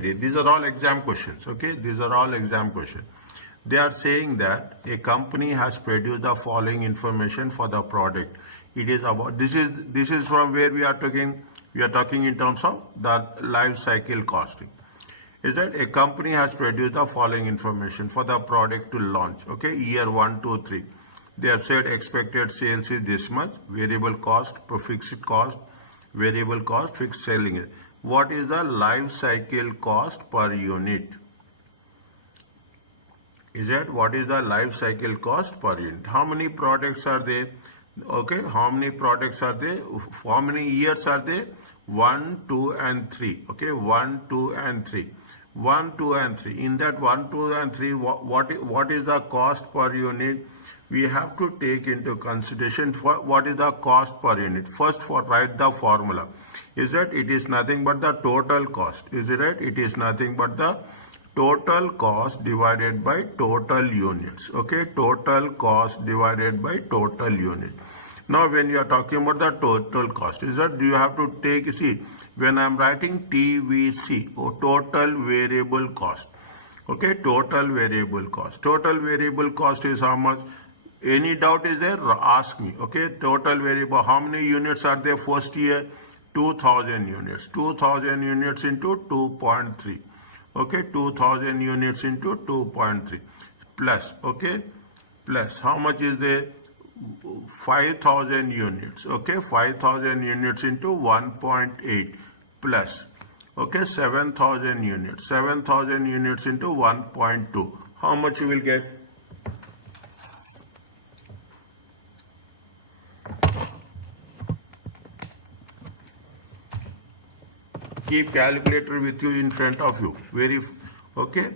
These are all exam questions, okay? These are all exam questions. They are saying that a company has produced the following information for the product. It is about, this is from where we are talking in terms of the life cycle costing. Is that a company has produced the following information for the product to launch, okay? Year 1, 2, 3. They have said expected sales is this much, variable cost, fixed cost, variable cost, fixed selling. What is the life cycle cost per unit? Is that what is the life cycle cost per unit? How many products are there? Okay, how many products are there? How many years are there? 1, 2, and 3. Okay, 1, 2, and 3. 1, 2, and 3. In that 1, 2, and 3, what is the cost per unit? We have to take into consideration what is the cost per unit. First, write the formula. Is that it is nothing but the total cost. Is it right? It is nothing but the total cost divided by total units. Okay, total cost divided by total unit. Now, when you are talking about the total cost, is that you have to take, see, when I am writing TVC, or total variable cost. Okay, total variable cost. Total variable cost is how much? Any doubt is there? Ask me. Okay, total variable. How many units are there first year? 2000 units. 2000 units into 2.3. Okay, 2000 units into 2.3 plus. Okay, plus how much is there? 5000 units. Okay, 5000 units into 1.8 plus. Okay, 7000 units. 7000 units into 1.2. How much you will get? Keep calculator with you in front of you. Okay.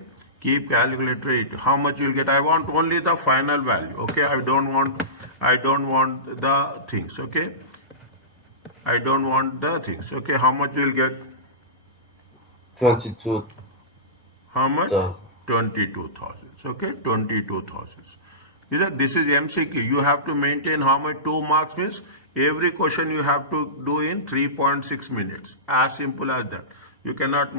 Keep calculator it. How much you will get? I want only the final value. Okay. I don't want the things. Okay. I don't want the things. Okay. How much you will get? 22,000. How much? 22,000. Okay. 22,000. This is MCQ. You have to maintain how much? 2 marks means every question you have to do in 3.6 minutes. As simple as that. You cannot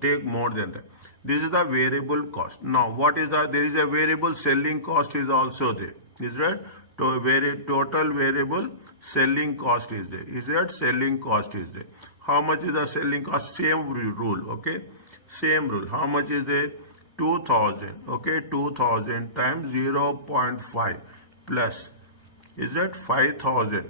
take more than that. This is the variable cost. Now, what is that? There is a variable selling cost is also there. Is that? Total variable selling cost is there. Is that? Selling cost is there. How much is the selling cost? Same rule. Okay. Same rule. How much is there? 2000. Okay. 2000 times 0.5 plus. Is that 5000?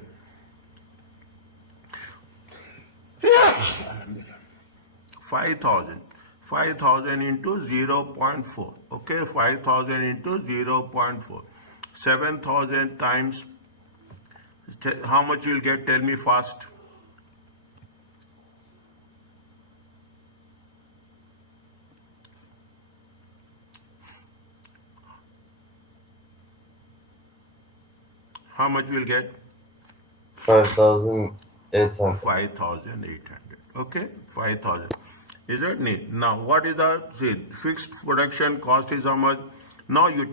5000. 5000 into 0.4. Okay, 5000 into 0.4. 7000 times, how much you will get? Tell me fast. How much you will get? 5,800. 5,800. Okay, 5,000. Is that neat? Now, what is the fixed production cost is how much? Now you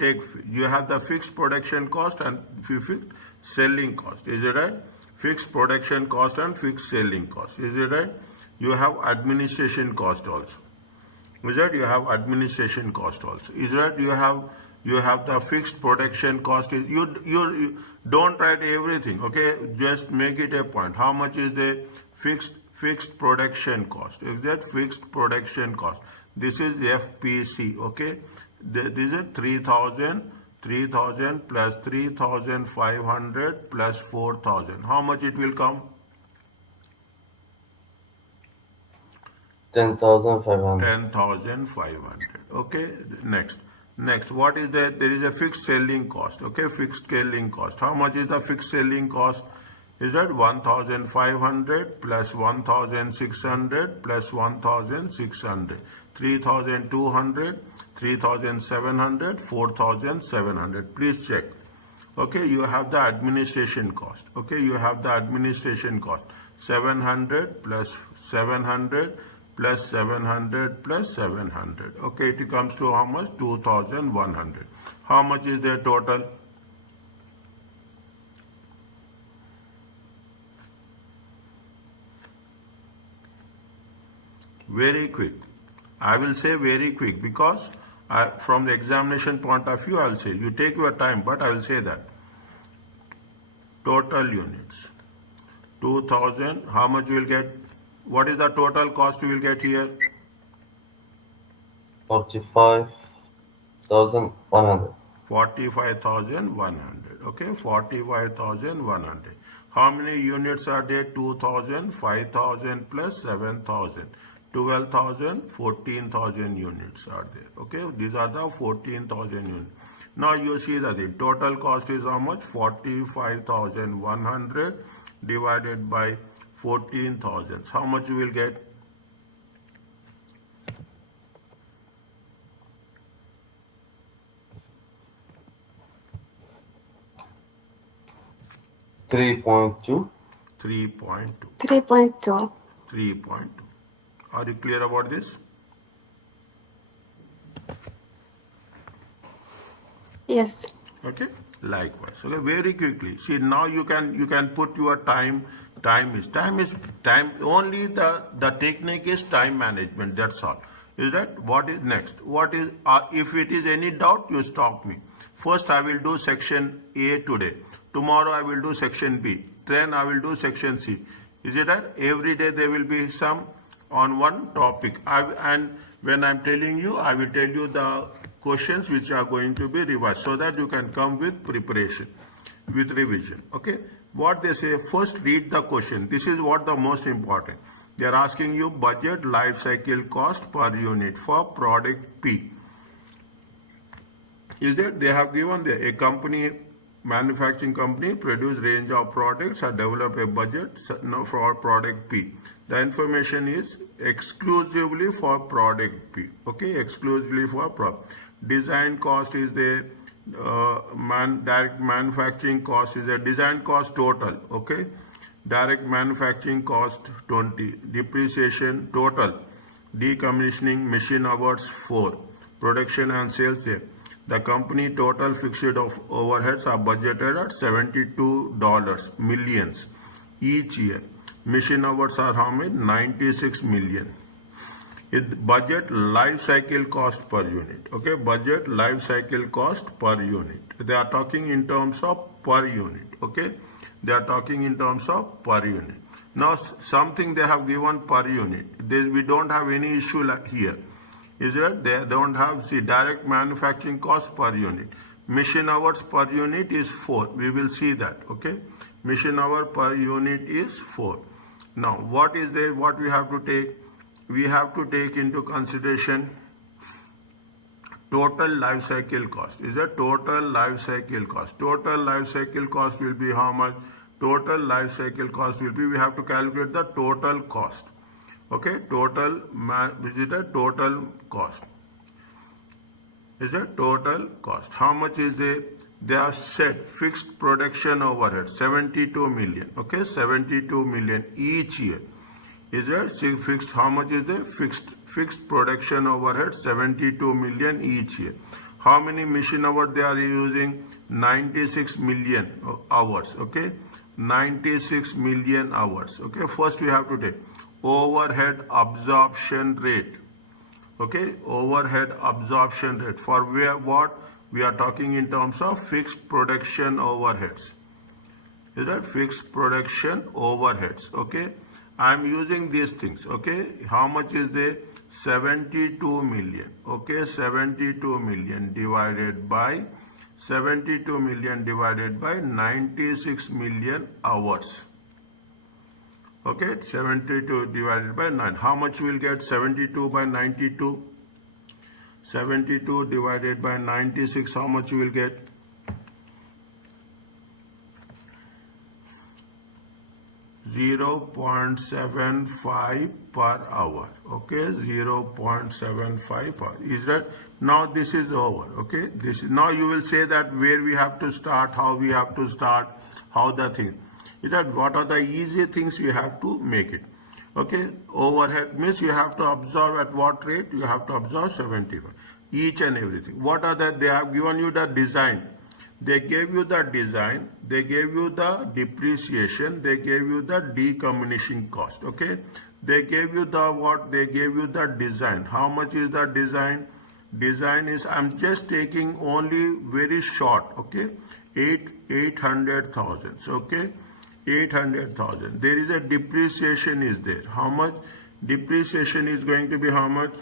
have the fixed production cost and fixed selling cost. Is it right? Fixed production cost and fixed selling cost. Is it right? You have administration cost also. Is that? You have administration cost also. Is that? You have the fixed production cost. Is you don't write everything. Okay, just make it a point. How much is the fixed production cost? Is that fixed production cost? This is FPC. Okay, this is 3,000 plus 3,500 plus 4,000. How much it will come? 10,500. 10,500. Okay, next what is that? There is a fixed selling cost. Okay, fixed selling cost. How much is the fixed selling cost? Is that 1,500 plus 1,600 plus 1,600, 3,200, 3,700, 4,700. Please check. Okay, you have the administration cost. Okay, you have the administration cost. 700 plus 700 plus 700 plus 700. Okay, it comes to how much? 2,100. How much is their total? Very quick. I will say very quick because from the examination point of view, I will say you take your time, but I will say that total units 2000. How much you will get? What is the total cost you will get here? 45,100. 45,100. Okay, 45,100. How many units are there? 2,000, 5,000 plus 7,000. 12,000, 14,000 units are there. Okay, these are the 14,000 units. Now you see that the total cost is how much? 45,100 divided by 14,000. How much you will get? 3.2. 3.2. 3.2. 3.2. Are you clear about this? Yes. Okay, likewise. Okay, very quickly. See, now you can put your time. Time is only the technique is time management. That's all. Is that what is next? What is if it is any doubt, you stop me. First, I will do section A today. Tomorrow, I will do section B. Then I will do section C. Is it that every day there will be some on one topic? And when I'm telling you, I will tell you the questions which are going to be revised so that you can come with preparation, with revision. Okay, what they say, first read the question. This is what the most important. They are asking you budget life cycle cost per unit for product P. Is that they have given there a company, manufacturing company produce range of products or develop a budget for product P. The information is exclusively for product P. Okay, exclusively for product. Design cost is the direct manufacturing cost is the design cost total. Okay, direct manufacturing cost 20. Depreciation total. Decommissioning machine hours 4. Production and sales there. The company total fixed of overheads are budgeted at $72 millions each year. Machine hours are how many? 96 million. Budget life cycle cost per unit. Okay, budget life cycle cost per unit. They are talking in terms of per unit. Okay, they are talking in terms of per unit. Now something they have given per unit. We don't have any issue here. Is that they don't have the direct manufacturing cost per unit. Machine hours per unit is 4. We will see that. Okay, machine hour per unit is 4. Now what is there? What we have to take? We have to take into consideration total life cycle cost. Is a total life cycle cost. Total life cycle cost will be how much? Total life cycle cost will be, we have to calculate the total cost. Okay, total total cost. Is a total cost. How much is they have said fixed production overhead 72 million. Okay, 72 million each year. Is that fixed? How much is the fixed production overhead? 72 million each year. How many machine hours they are using? 96 million hours. Okay, 96 million hours. Okay, first we have to take overhead absorption rate. Okay, overhead absorption rate for where what we are talking in terms of fixed production overheads. Is that fixed production overheads? Okay. I am using these things. Okay, how much is there? 72 million. Okay, 72 million divided by 96 million hours. Okay, 72 divided by 9. How much you will get? 72 by 92. 72 divided by 96. How much you will get? 0.75 per hour. Okay, 0.75 per hour. Is that now? This is over. Okay, this is now. You will say that where we have to start, how we have to start, how the thing is that what are the easy things you have to make it. Okay, overhead means you have to absorb at what rate? You have to absorb 75 each and everything. What are that? They have given you the design. They gave you the design, they gave you the depreciation, they gave you the decommissioning cost. Okay, They gave you the what? They gave you the design. How much is the design? Design is, I'm just taking only very short, okay? 800,000, okay? 800,000. There is a depreciation is there. How much? Depreciation is going to be how much?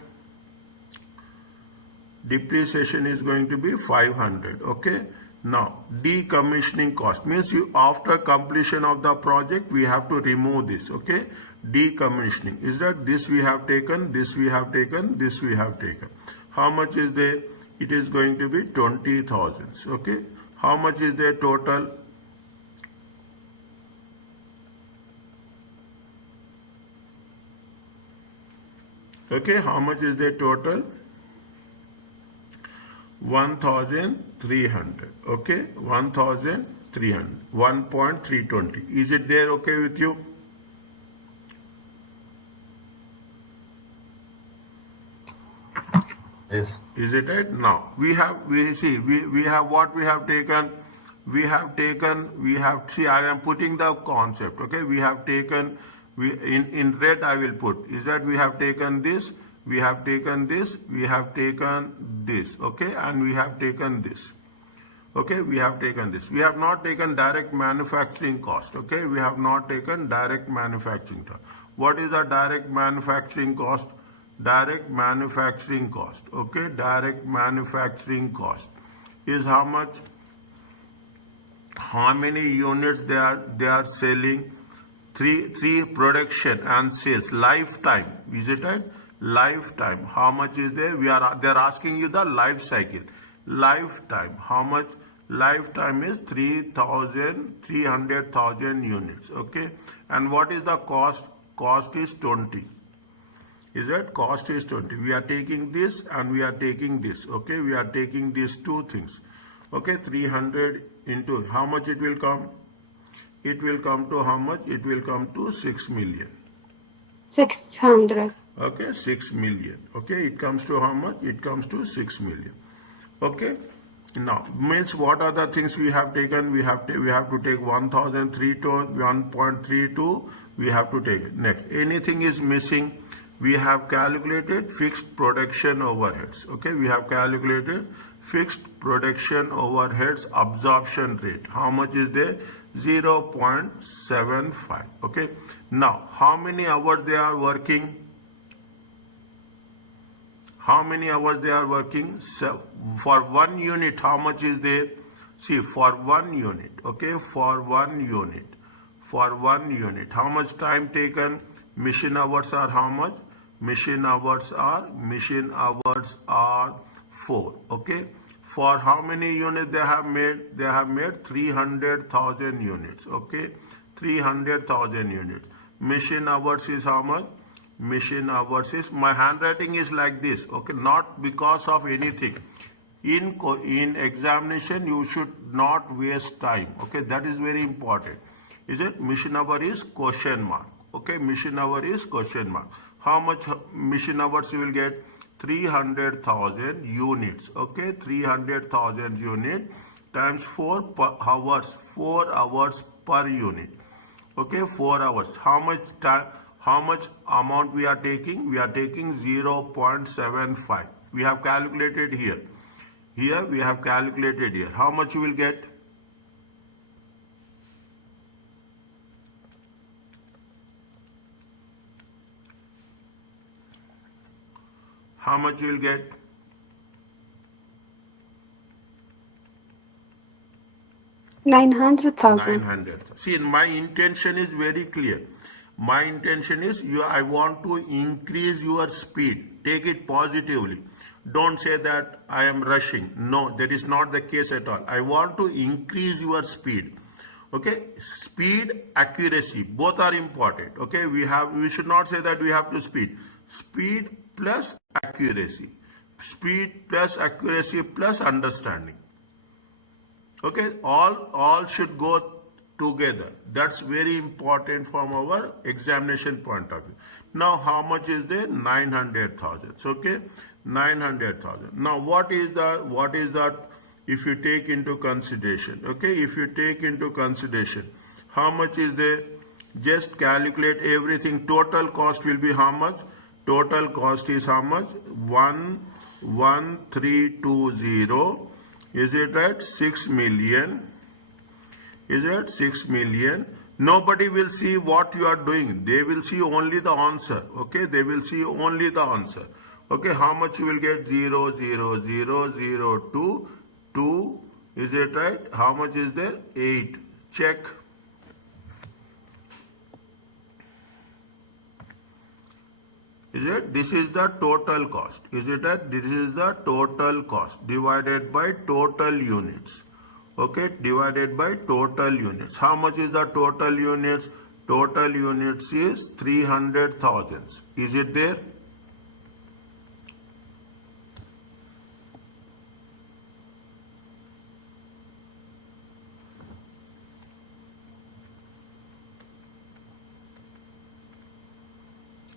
Depreciation is going to be 500, okay? Now, decommissioning cost means you after completion of the project, we have to remove this, okay? Decommissioning is that this we have taken, this we have taken, this we have taken. How much is there? It is going to be 20,000, okay? How much is there total? Okay, how much is the total? 1,300. Okay, 1,300. 1.320. Is it there okay with you? Yes. Is it right? Now we have what we have taken. We have see, I am putting the concept, okay? We have taken, in red I will put, is that we have taken this, we have taken this, we have taken this, okay? And we have taken this, okay? We have taken this. We have not taken direct manufacturing cost, okay? We have not taken direct manufacturing cost. What is the direct manufacturing cost? Direct manufacturing cost, okay? Direct manufacturing cost is how much? How many units they are selling? Three production and sales lifetime. Is it right? Lifetime. How much is there? They're asking you the life cycle. Lifetime. How much? Lifetime is 300,000 units. Okay. And what is the cost? Cost is 20. Is that cost is 20? We are taking this and we are taking this. Okay. We are taking these two things. Okay. 300 into how much it will come? It will come to how much? It will come to 6 million. 600. Okay, 6 million. Okay, it comes to how much? It comes to 6 million. Okay. Now, means what are the things we have taken? We have to take 1,003 to 1.32. We have to take it. Next, anything is missing. We have calculated fixed production overheads. Okay, we have calculated fixed production overheads absorption rate. How much is there? 0.75. Okay. Now, how many hours they are working? How many hours they are working? So, for 1 unit, how much is there? See, for 1 unit, okay, for 1 unit, how much time taken? Machine hours are how much? Machine hours are 4, okay. For how many units they have made? They have made 300,000 units, okay. 300,000 units. Machine hours is how much? Machine hours is, my handwriting is like this, okay, not because of anything. In examination, you should not waste time, okay, that is very important. Is it? Machine hour is question mark, okay, machine hour is question mark. How much machine hours you will get? 300,000 units, okay, 300,000 unit times 4 hours, 4 hours per unit, okay, 4 hours. How much time? How much amount we are taking? We are taking 0.75. We have calculated here. Here we have calculated here. How much you will get? How much you will get? $900,000. 900. See, my intention is very clear. My intention is I want to increase your speed. Take it positively. Don't say that I am rushing. No, that is not the case at all. I want to increase your speed. Okay, speed, accuracy, both are important. Okay, we should not say that we have to speed. Speed plus accuracy. Speed plus accuracy plus understanding. Okay, all should go together. That's very important from our examination point of view. Now, how much is there? 900,000. Okay, 900,000. Now, what is that? If you take into consideration, okay, if you take into consideration, how much is there? Just calculate everything. Total cost will be how much? Total cost is how much? 11320. Is it right? 6 million. Is it 6 million? Nobody will see what you are doing. They will see only the answer. Okay, they will see only the answer. Okay, how much you will get? 0, 0, 0, 0, 2, 2. Is it right? How much is there? 8. Check. Is it? This is the total cost. Is it right? This is the total cost divided by total units. Okay, divided by total units. How much is the total units? Total units is 300,000. Is it there?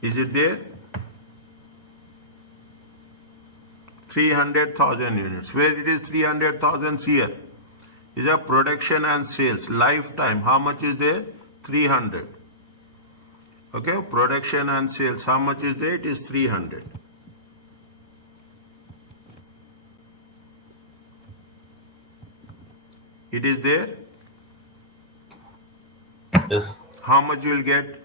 Is it there? 300,000 units. Where it is 300,000 here? Is a production and sales lifetime. How much is there? 300. Okay, production and sales. How much is there? It is 300. It is there. Yes. How much you will get?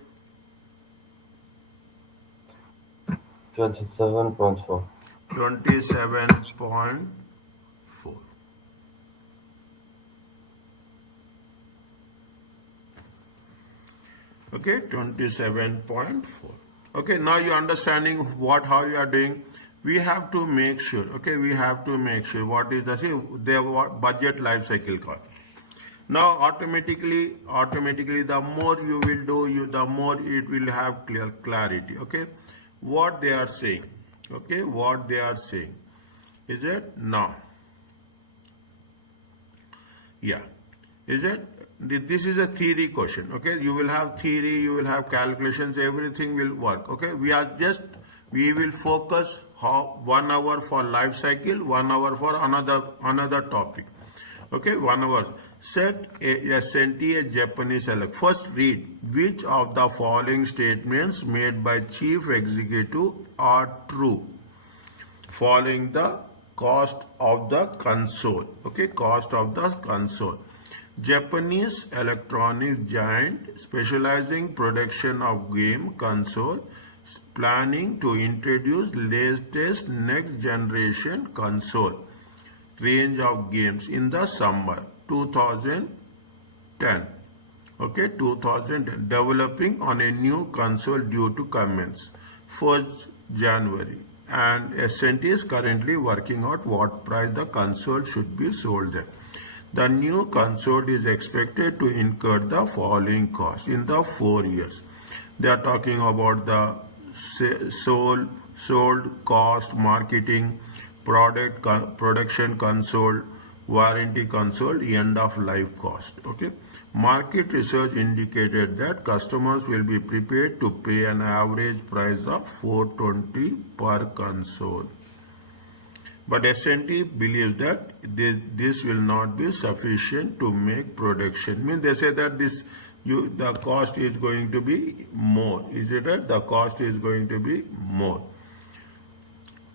27.4. 27.4. Okay, 27.4. Okay, now you're understanding how you are doing. We have to make sure, okay, we have to make sure what is the budget life cycle cost. Now automatically the more you will do, the more it will have clarity. Okay, what they are saying. Okay, what they are saying. Is it? Now. Yeah. Is it? This is a theory question. Okay, you will have theory, you will have calculations, everything will work. Okay, we will focus 1 hour for life cycle, 1 hour for another topic. Okay, 1 hour. Set a Japanese select. First read which of the following statements made by chief executive are true following the cost of the console. Okay, cost of the console. Japanese electronics giant specializing production of game console planning to introduce latest next generation console range of games in the summer 2010. Okay, 2010. Developing on a new console due to commence 1st January. And S&T is currently working out what price the console should be sold at. The new console is expected to incur the following costs in the 4 years. They are talking about the sold cost, marketing, production console, warranty console, end of life cost. Okay. Market research indicated that customers will be prepared to pay an average price of $420 per console. But S&T believes that this will not be sufficient to make production. Means they say that the cost is going to be more. Is it right? The cost is going to be more.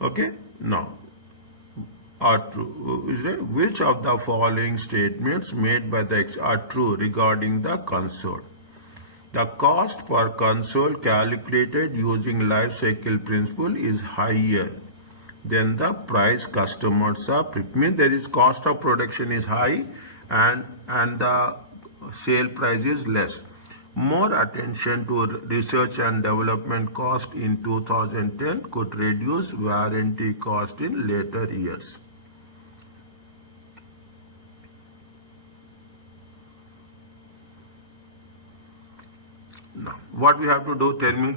Okay. Now, are true. Is it? Which of the following statements made by the are true regarding the console? The cost per console calculated using life cycle principle is higher than the price customers are prepared. Means there is cost of production is high and the sale price is less. More attention to research and development cost in 2010 could reduce warranty cost in later years. Now, what we have to do, tell me.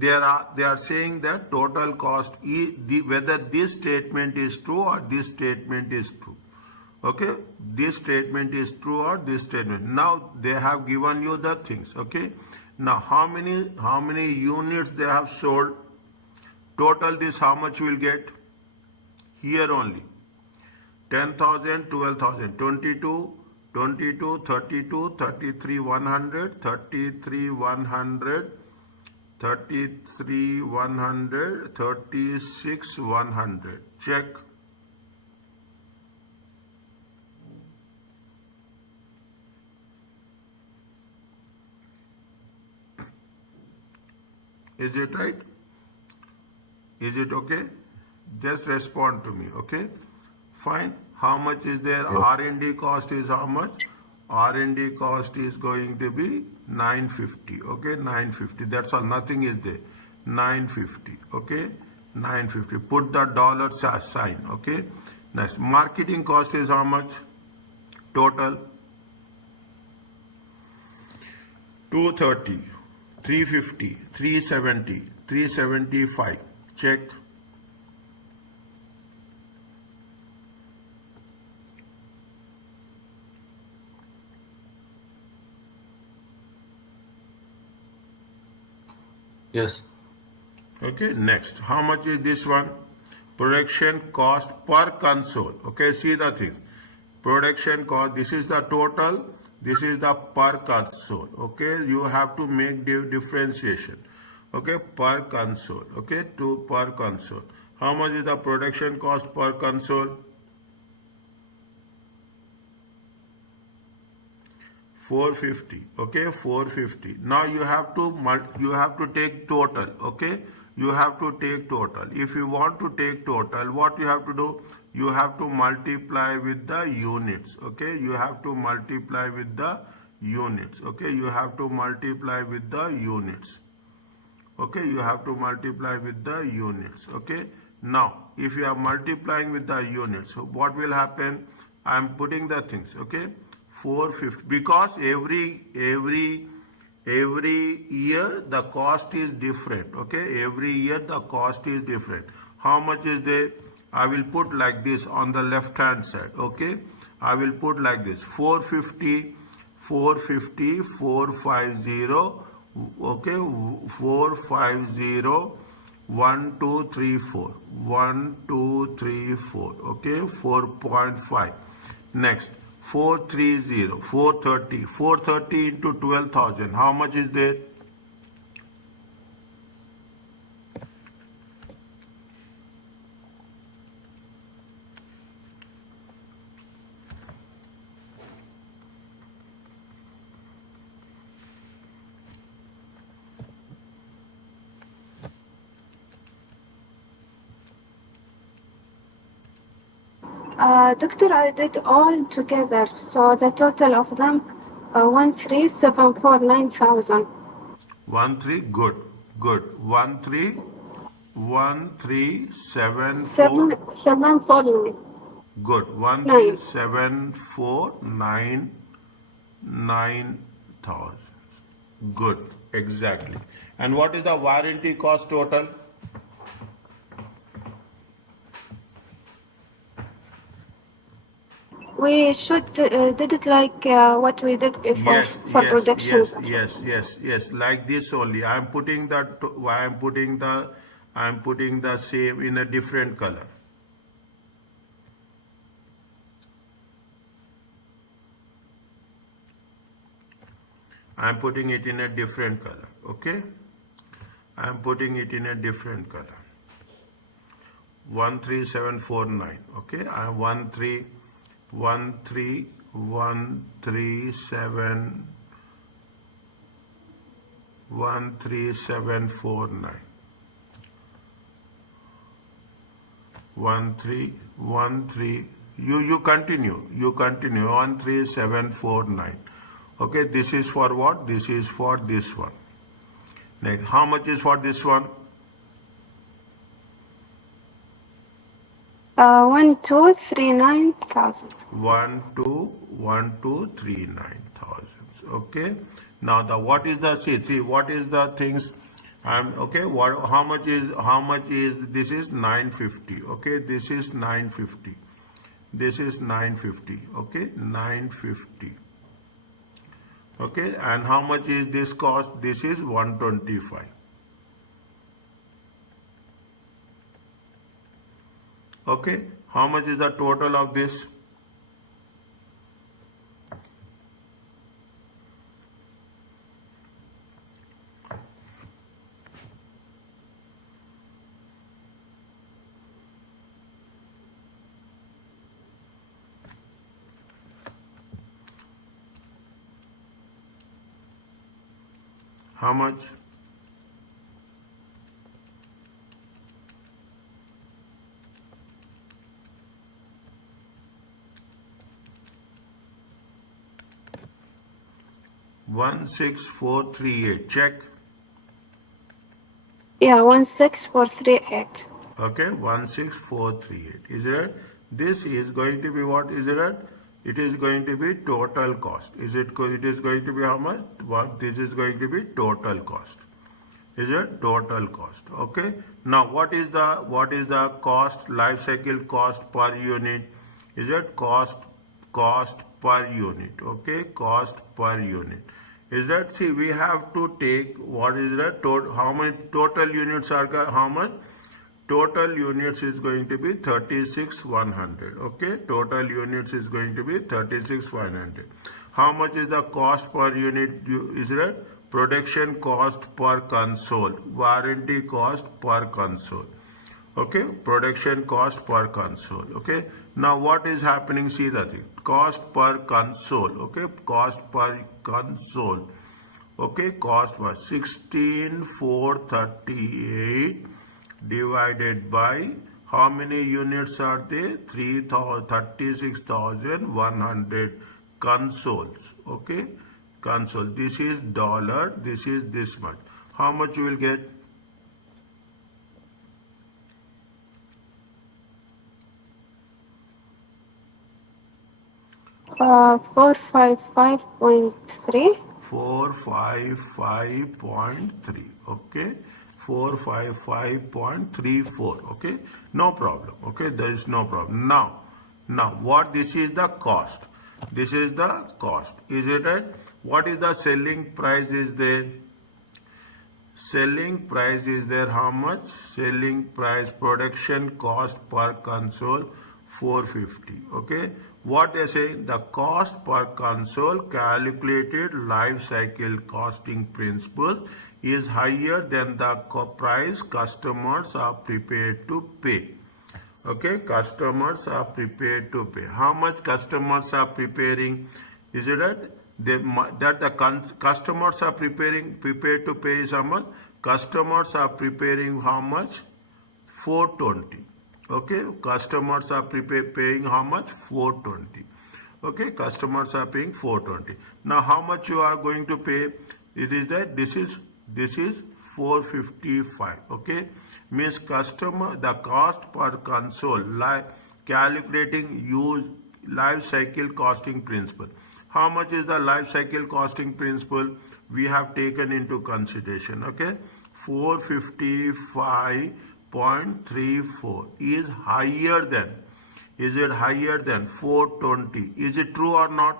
They are saying that total cost is whether this statement is true or this statement is true. Okay, this statement is true or this statement. Now they have given you the things. Okay, Now how many units they have sold? Total this how much you will get? Here only. 10,000, 12,000, 22, 22, 32, 33, 100, 33, 100, 33, 100, 36, 100. Check. Is it right? Is it okay? Just respond to me, okay? Fine. How much is there? Yes. R&D cost is how much? R&D cost is going to be 950, okay? 950. That's all. Nothing is there. 950, okay? 950. Put the dollar sign, okay? Next. Marketing cost is how much? Total? 230, 350, 370, 375. Check. Yes. Okay, next. How much is this one? Production cost per console. Okay, see the thing. Production cost, this is the total, this is the per console. Okay, you have to make differentiation. Okay, per console. Okay, to per console. How much is the production cost per console? 450. Okay, 450. Now you have to take total. Okay, you have to take total. If you want to take total, what you have to do? You have to multiply with the units. Okay, you have to multiply with the units. Okay, you have to multiply with the units. Okay, you have to multiply with the units. Okay, now if you are multiplying with the units, so what will happen? I am putting the things. Okay, 450, because every year the cost is different. Okay, every year the cost is different. How much is there? I will put like this on the left hand side. Okay, I will put like this: 450, 450, 450. Okay, 450, 1 2 3 4, 1 2 3 4. Okay, 4.5. Next, 430, 430, 430 into 12,000. How much is there? Doctor, I did all together, so the total of them 13749,000. 13, good, good. 13, 1374, 749. good. 9. 13749,000. Good, exactly. And what is the warranty cost total? We should did it like what we did before Yes, for yes, production. yes, yes, yes, yes. Like this only. I am putting the same in a different color. I am putting it in a different color. Okay. I am putting it in a different color. 13749. Okay. I am 13749. 1313. You continue. 13749. Okay, this is for what? This is for this one. Next, how much is for this one? 1,239,000. 1,239,000. Okay. Now what is the see what is the things? Okay. How much is this is 950. Okay. This is 950. This is 950. Okay. 950. Okay, and how much is this cost? This is 125. Okay, how much is the total of this? How much? One six four three eight. Check. Yeah, 16438. Okay, 16438. Is it? This is going to be what? Is it? It is going to be total cost. Is it? It is going to be how much? What? This is going to be total cost. Is it total cost? Okay. Now, what is the cost? Life cycle cost per unit. Is it cost per unit? Okay, cost per unit. Is that, see, we have to take what is that how much total units are, how much total units is going to be 36,100. Okay, total units is going to be 36,100. How much is the cost per unit? Is that production cost per console, warranty cost per console. Okay, production cost per console. Okay, now what is happening? See the thing, cost per console. Okay, cost per console. Okay, cost per 16,438 divided by how many units are there? 36,100 consoles. Okay, console. This is dollar. This is this much. How much you will get? 455.3. 455.3. Okay, 455.34. Okay, no problem. Okay, there is no problem. Now what? This is the cost. This is the cost. Is it right? What is the selling price? Is there? Selling price is there. How much? Selling price, production cost per console 450. Okay, what they say, the cost per console calculated life cycle costing principle is higher than the price customers are prepared to pay. Okay, customers are prepared to pay. How much customers are preparing? Is it right? That the customers are prepared to pay is how much? Customers are preparing how much? 420. Okay, customers are paying how much? 420. Okay, customers are paying 420. Now how much you are going to pay? It is that this is 455. Okay, means customer, the cost per console, calculating use life cycle costing principle. How much is the life cycle costing principle? We have taken into consideration. Okay, 455.34 is higher than. Is it higher than 420? Is it true or not?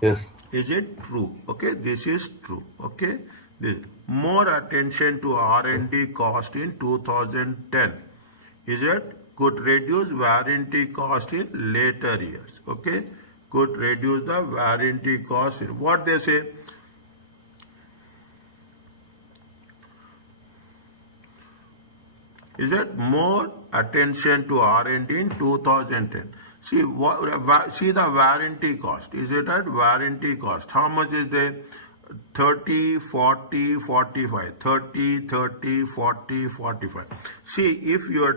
Yes. Is it true? Okay, this is true. Okay, this more attention to R&D cost in 2010. Is it could reduce warranty cost in later years. Okay, could reduce the warranty cost. What they say? Is it more attention to R&D in 2010? See see the warranty cost. Is it at warranty cost? How much is there? 30, 40, 45. 30, 30, 40, 45. See, if you are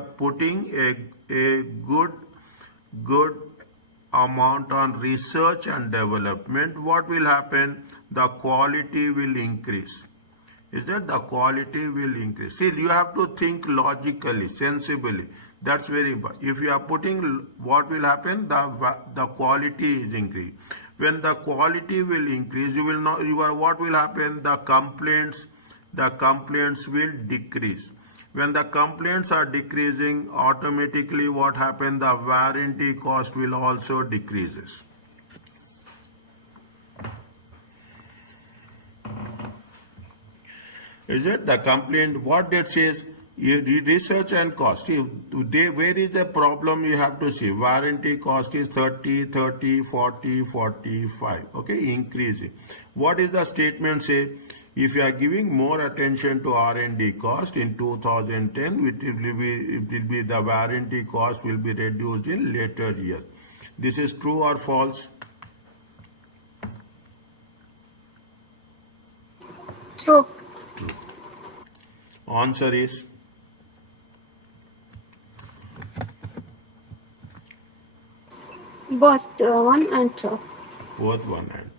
putting a good amount on research and development, what will happen? The quality will increase. Is that the quality will increase? See, you have to think logically, sensibly. That's very important. If you are putting, what will happen? The quality is increased. When the quality will increase, you will not. What will happen? The complaints will decrease. When the complaints are decreasing, automatically what happens? The warranty cost will also decreases. Is it the complaint? What that says? Research and cost. Where is the problem? You have to see. Warranty cost is 30, 30, 40, 45. Okay, increasing. What is the statement say? If you are giving more attention to R&D cost in 2010, it will be the warranty cost will be reduced in later years. This is true or false? True. True. Answer is Both 1 and 2. both 1 and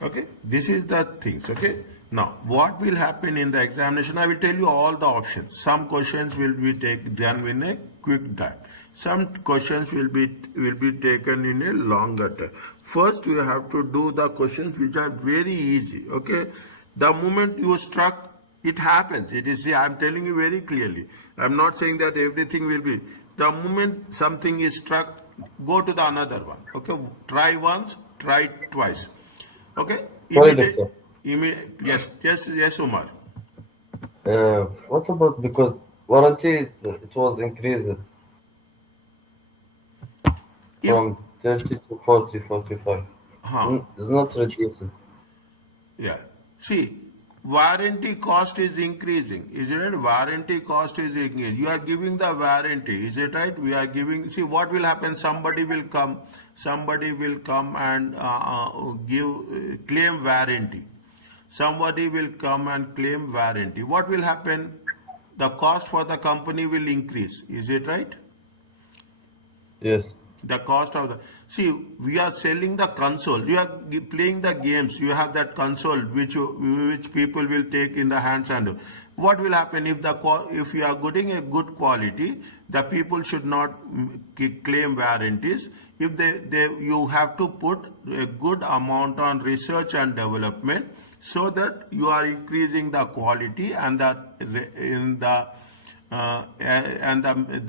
2. Okay, this is the things. Okay, now what will happen in the examination? I will tell you all the options. Some questions will be done in a quick dive. Some questions will be taken in a longer time. First, you have to do the questions which are very easy. Okay, the moment you struck, it happens. It is. I'm telling you very clearly. I'm not saying that everything will be. The moment something is struck, go to the another one. Okay, try once, try twice. Okay, Sorry, immediate, doctor. yes, Umar. What about because warranty it was increased If, from 30 to 40, 45. huh, It's not reduced. yeah. See, warranty cost is increasing. Is it right? Warranty cost is increasing. You are giving the warranty. Is it right? We are giving. See, what will happen? Somebody will come. Somebody will come and claim warranty. Somebody will come and claim warranty. What will happen? The cost for the company will increase. Is it right? Yes. The cost of the, see, we are selling the console, you are playing the games, you have that console which people will take in the hands, and what will happen if if you are getting a good quality, the people should not claim warranties. If you have to put a good amount on research and development, so that you are increasing the quality and the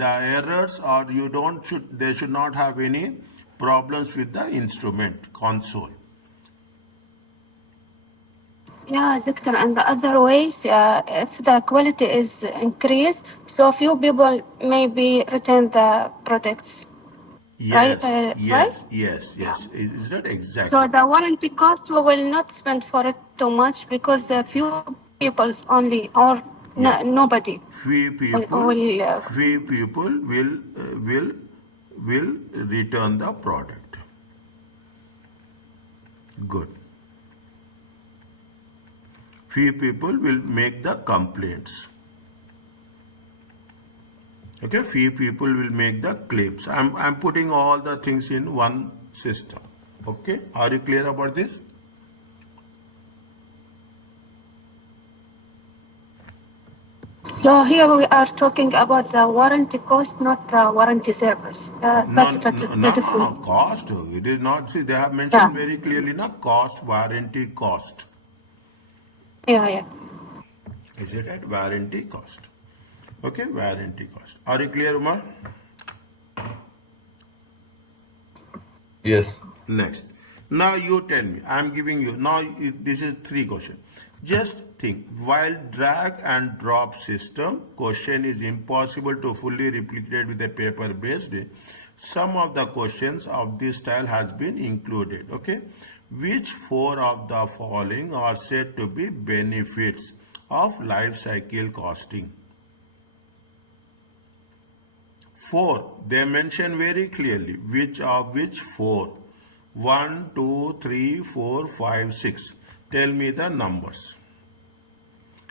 errors, or you don't should they should not have any problems with the instrument console. Yeah, doctor. And the other ways, if the quality is increased, so few people maybe return the products. Right? Yes, yes, Right? yes, Yeah. yes. Is that So exactly? the warranty cost we will not spend for it too much because the few peoples only or Yeah. nobody Few people, will. few people will return the product. Good. Few people will make the complaints. Okay, few people will make the claims. I'm putting all the things in one system. Okay, are you clear about this? So here we are talking about the warranty cost, not the warranty service. No, That's no, the no, difference. cost. It is not. See, they have Yeah, mentioned very clearly, na cost, warranty cost. yeah, yeah. Is it at warranty cost? Okay, warranty cost. Are you clear, Umar? Yes. Next. Now you tell me. I'm giving you. Now this is three questions. Just think. While drag and drop system question is impossible to fully replicate with a paper-based, some of the questions of this style has been included. Okay. Which four of the following are said to be benefits of life cycle costing? Four. They mention very clearly which of which four. 1, 2, 3, 4, 5, 6. Tell me the numbers.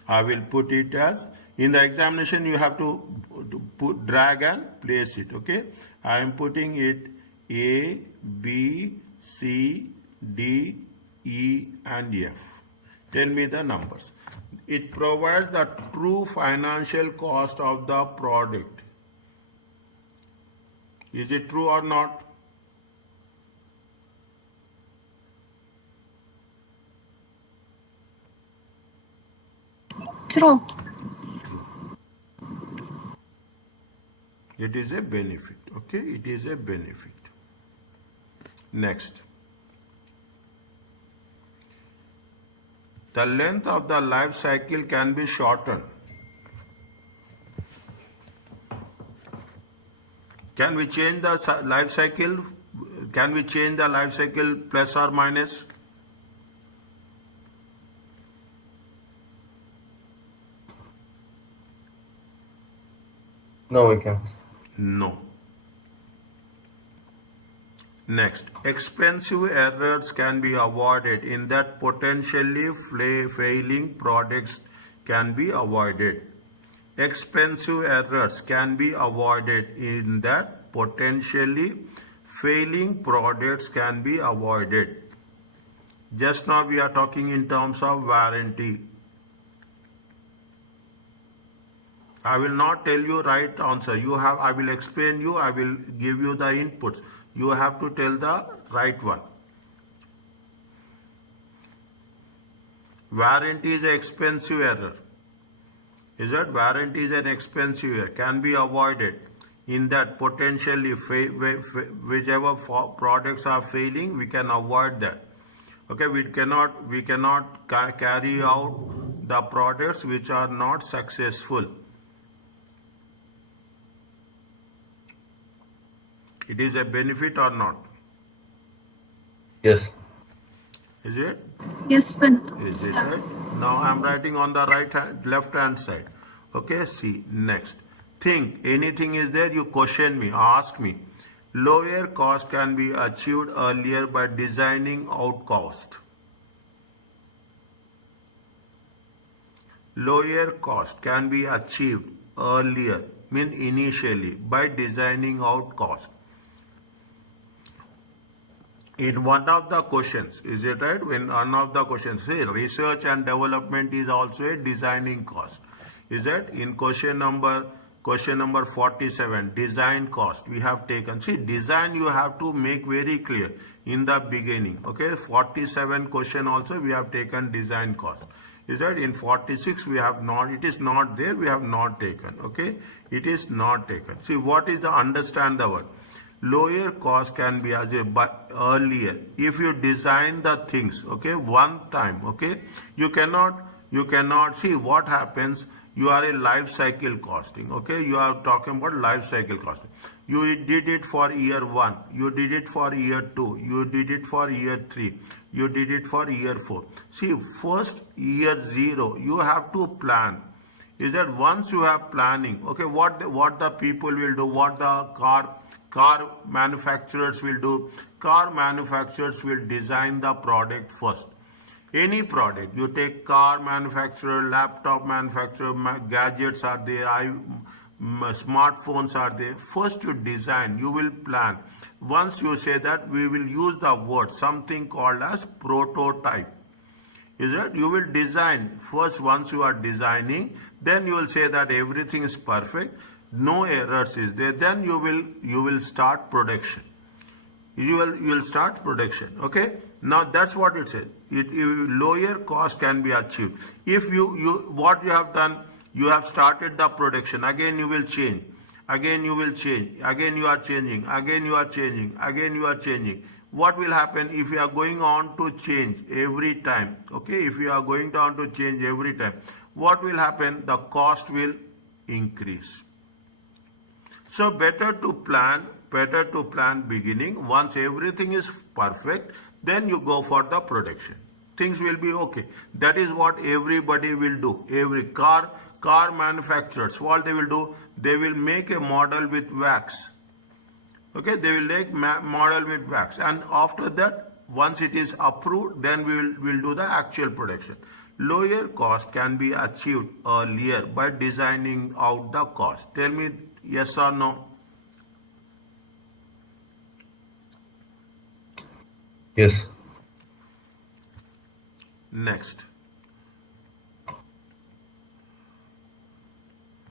I will put it as, in the examination you have to put, drag and place it. Okay. I am putting it A, B, C, D, E and F. Tell me the numbers. It provides the true financial cost of the product. Is it true or not? True. It is a benefit. Okay, it is a benefit. Next, the length of the life cycle can be shortened. Can we change the life cycle? Can we change the life cycle plus or minus? No, we can't. No. Next, expensive errors can be avoided in that potentially failing products can be avoided. Expensive errors can be avoided in that potentially failing products can be avoided. Just now we are talking in terms of warranty. I will not tell you right answer. I will explain you, I will give you the inputs. You have to tell the right one. Warranty is an expensive error. Is that warranty is an expensive error? Can be avoided in that potentially whichever products are failing, we can avoid that. Okay, we cannot carry out the products which are not successful. It is a benefit or not? Yes. Is it? Yes, but Is it right? Now I'm writing on the left hand side. Okay, see, next. Think, anything is there, you question me, ask me. Lower cost can be achieved earlier by designing out cost. Lower cost can be achieved earlier, mean initially, by designing out cost. In one of the questions, is it right? When one of the questions, say research and development is also a designing cost. Is that in question number 47, design cost we have taken. See, design you have to make very clear in the beginning. Okay, 47 question also we have taken design cost. Is that in 46 we have not, it is not there, we have not taken. Okay, it is not taken. See, what is the understand the word? Lower cost can be achieved but earlier if you design the things, okay, one time. Okay, you cannot see what happens. You are a life cycle costing. Okay, you are talking about life cycle costing. You did it for year 1, you did it for year 2, you did it for year 3, you did it for year 4. See, first year 0 you have to plan. Is that once you have planning, okay, what the people will do, what the car manufacturers will do. Car manufacturers will design the product first. Any product, you take car manufacturer, laptop manufacturer, gadgets are there, smartphones are there. First you design, you will plan. Once you say that, we will use the word, something called as prototype. Is that you will design first. Once you are designing, then you will say that everything is perfect, no errors is there, then you will start production. You will start production. Okay, now that's what it says. Lower cost can be achieved if you what you have done, you have started the production, again you will change, again you will change, again you are changing, again you are changing, again you are changing. What will happen if you are going on to change every time? Okay, if you are going on to change every time, what will happen? The cost will increase. So better to plan beginning. Once everything is perfect, then you go for the production. Things will be okay. That is what everybody will do. Every car manufacturers, what they will do, they will make a model with wax. Okay, they will make model with wax, and after that, once it is approved, then we will do the actual production. Lower cost can be achieved earlier by designing out the cost. Tell me yes or no. Yes. Next,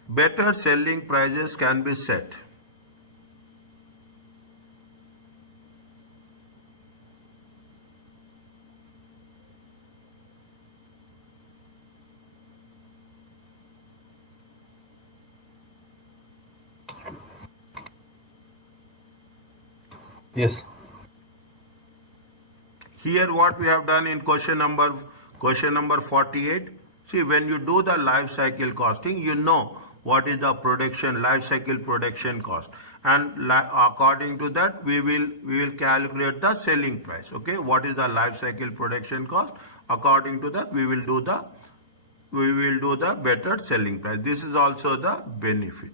better selling prices can be set. Yes. Here what we have done in question number 48. See, when you do the life cycle costing, you know what is the production life cycle production cost, and according to that we will calculate the selling price. Okay, what is the life cycle production cost? According to that we will do the better selling price. This is also the benefit.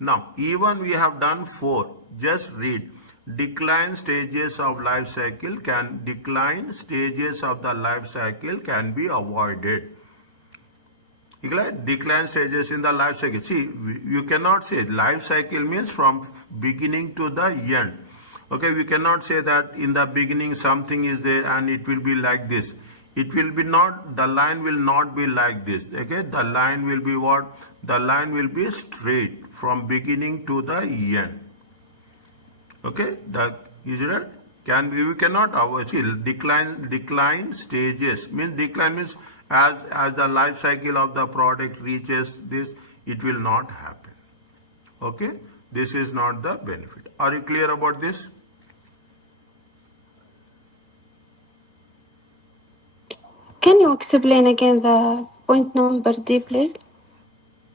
Now, even we have done 4, just read. Decline stages of the life cycle can be avoided. Decline stages in the life cycle. See, you cannot say life cycle means from beginning to the end. Okay, we cannot say that in the beginning something is there and it will be like this. It will be not, the line will not be like this. Okay, the line will be what? The line will be straight from beginning to the end. Okay, that is it. We cannot avoid. See, decline stages means as the life cycle of the product reaches this, it will not happen. Okay, this is not the benefit. Are you clear about this? Can you explain again the point number D, please?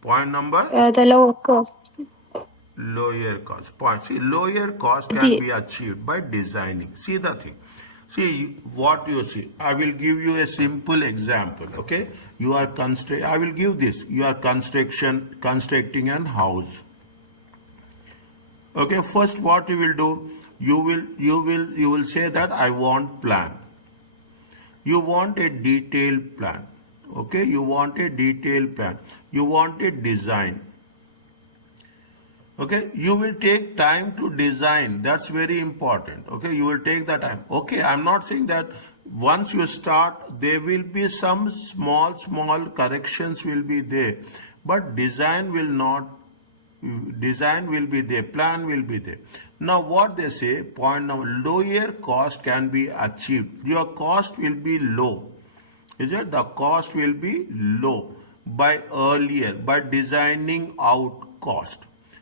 Point number The lower cost. lower cost. Point. See, lower cost can D. be achieved by designing. See the thing. See what you see. I will give you a simple example. Okay, you are I will give this. You are constructing an house. Okay, first what you will do? You will say that I want plan. You want a detailed plan. Okay, you want a detailed plan. You want a design. Okay, you will take time to design. That's very important. Okay, you will take the time. Okay, I'm not saying that once you start, there will be some small corrections will be there, but design will not. Design will be there, plan will be there. Now what they say, point number, lower cost can be achieved. Your cost will be low. Is it? The cost will be low by designing out cost.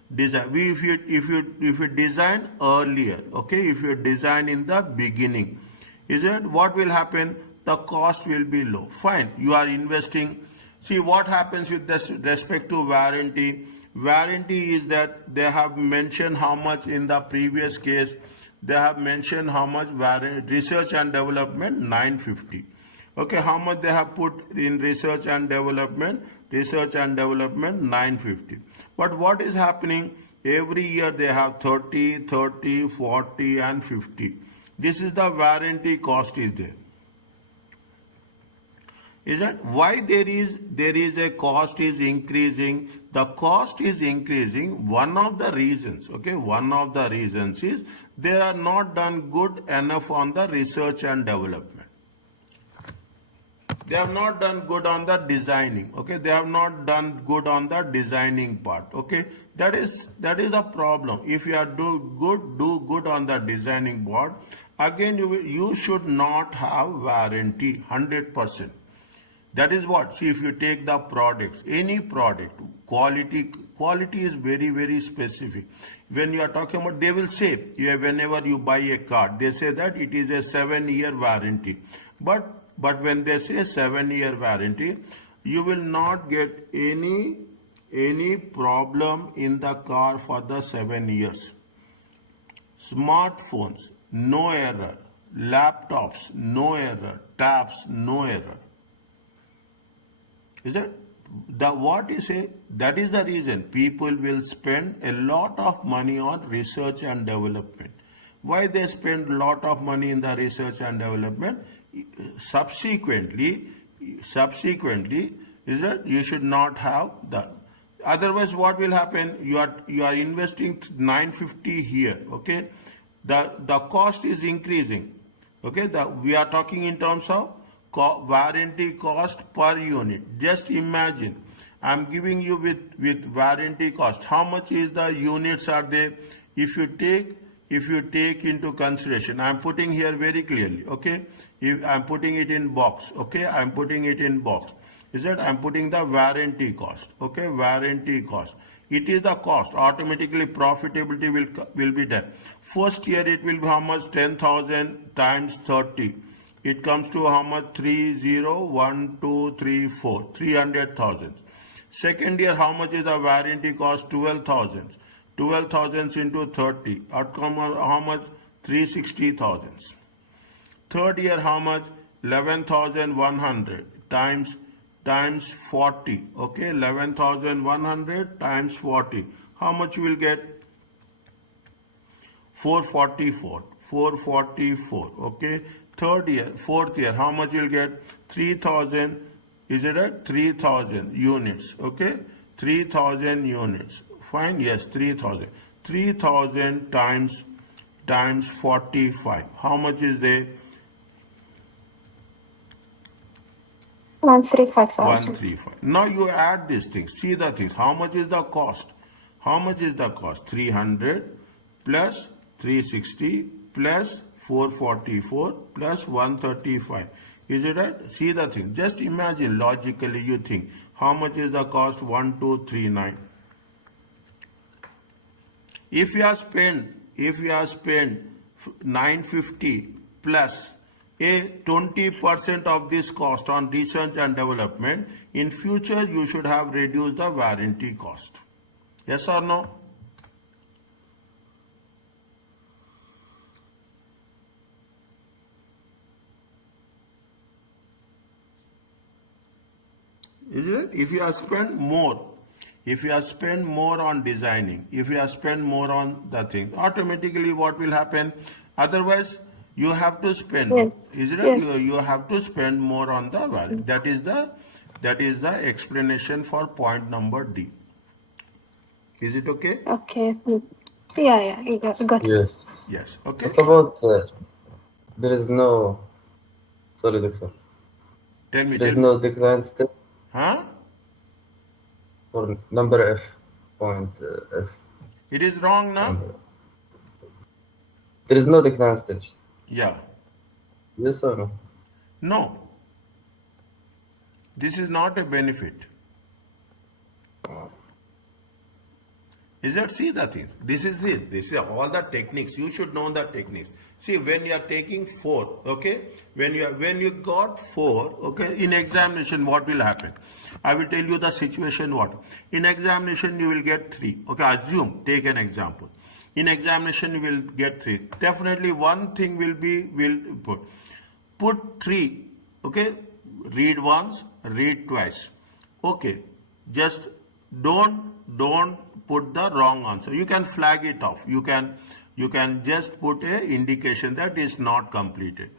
If you design earlier, okay, if you design in the beginning, is it? What will happen? The cost will be low. Fine, you are investing. See what happens with this respect to warranty. Warranty is that they have mentioned how much in the previous case. They have mentioned how much research and development 950. Okay, how much they have put in research and development? Research and development 950. But what is happening? Every year they have 30, 30, 40 and 50. This is the warranty cost is there. Is that why there is a cost is increasing? The cost is increasing. One of the reasons, okay, one of the reasons is they are not done good enough on the research and development. They have not done good on the designing. Okay, they have not done good on the designing part. Okay, that is a problem. If you are do good on the designing part, again you should not have warranty 100%. That is what. See, if you take the products, any product, quality is very specific. When you are talking about, they will say, whenever you buy a car, they say that it is a 7-year warranty. But when they say 7-year warranty, you will not get any problem in the car for the 7 years. Smartphones, no error. Laptops, no error. Tabs, no error. Is that what you say? That is the reason people will spend a lot of money on research and development. Why they spend a lot of money in the research and development? Subsequently, is that you should not have that. Otherwise, what will happen? You are investing 950 here. Okay, the cost is increasing. Okay, we are talking in terms of warranty cost per unit. Just imagine, I'm giving you with warranty cost. How much is the units are there? If you take into consideration, I'm putting here very clearly. Okay, if I'm putting it in box. Okay, I'm putting it in box. Is that I'm putting the warranty cost. Okay, warranty cost. It is the cost. Automatically profitability will be done. First year it will be how much? 10,000 times 30. It comes to how much? 300,000. Second year, how much is the warranty cost? 12,000. 12,000 into 30. Outcome how much? 360,000. Third year, how much? 11,100 times 40. Okay, 11,100 times 40. How much you will get? 444. 444. Okay. Fourth year, how much you will get? 3,000. Is it at 3,000 units? Okay. 3,000 units. Fine. Yes, 3,000. 3,000 times 45. How much is there? 135,000. 135. Now you add these things. See the things. How much is the cost? How much is the cost? 300 plus 360 plus 444 plus 135. Is it right? See the thing. Just imagine logically you think. How much is the cost? 1239. If you have spent 950 plus a 20% of this cost on research and development, in future you should have reduced the warranty cost. Yes or no? Is it? If you have spent more, if you have spent more on designing, if you have spent more on the thing, automatically what will happen? Otherwise, you have to spend. Yes. Is it? Yes. You have to spend more on the value. That is the explanation for point number D. Is it okay? Okay. Yeah, you got it. Yes. Yes. Okay. What about there is no, sorry, doctor. Tell me. There is no decline step Huh? for number F, point F. It is wrong now. number. There is no decline stage. Yeah. Yes or no? No. This is not a benefit. Is that? See the things. This is it. This is all the techniques. You should know the techniques. See, when you are taking 4, okay, when you got 4, okay, in examination what will happen? I will tell you the situation what. In examination you will get 3. Okay, assume, take an example. In examination you will get 3. Definitely one thing will put 3, okay, read once, read twice. Okay, just don't put the wrong answer. You can flag it off. You can just put a indication that is not completed.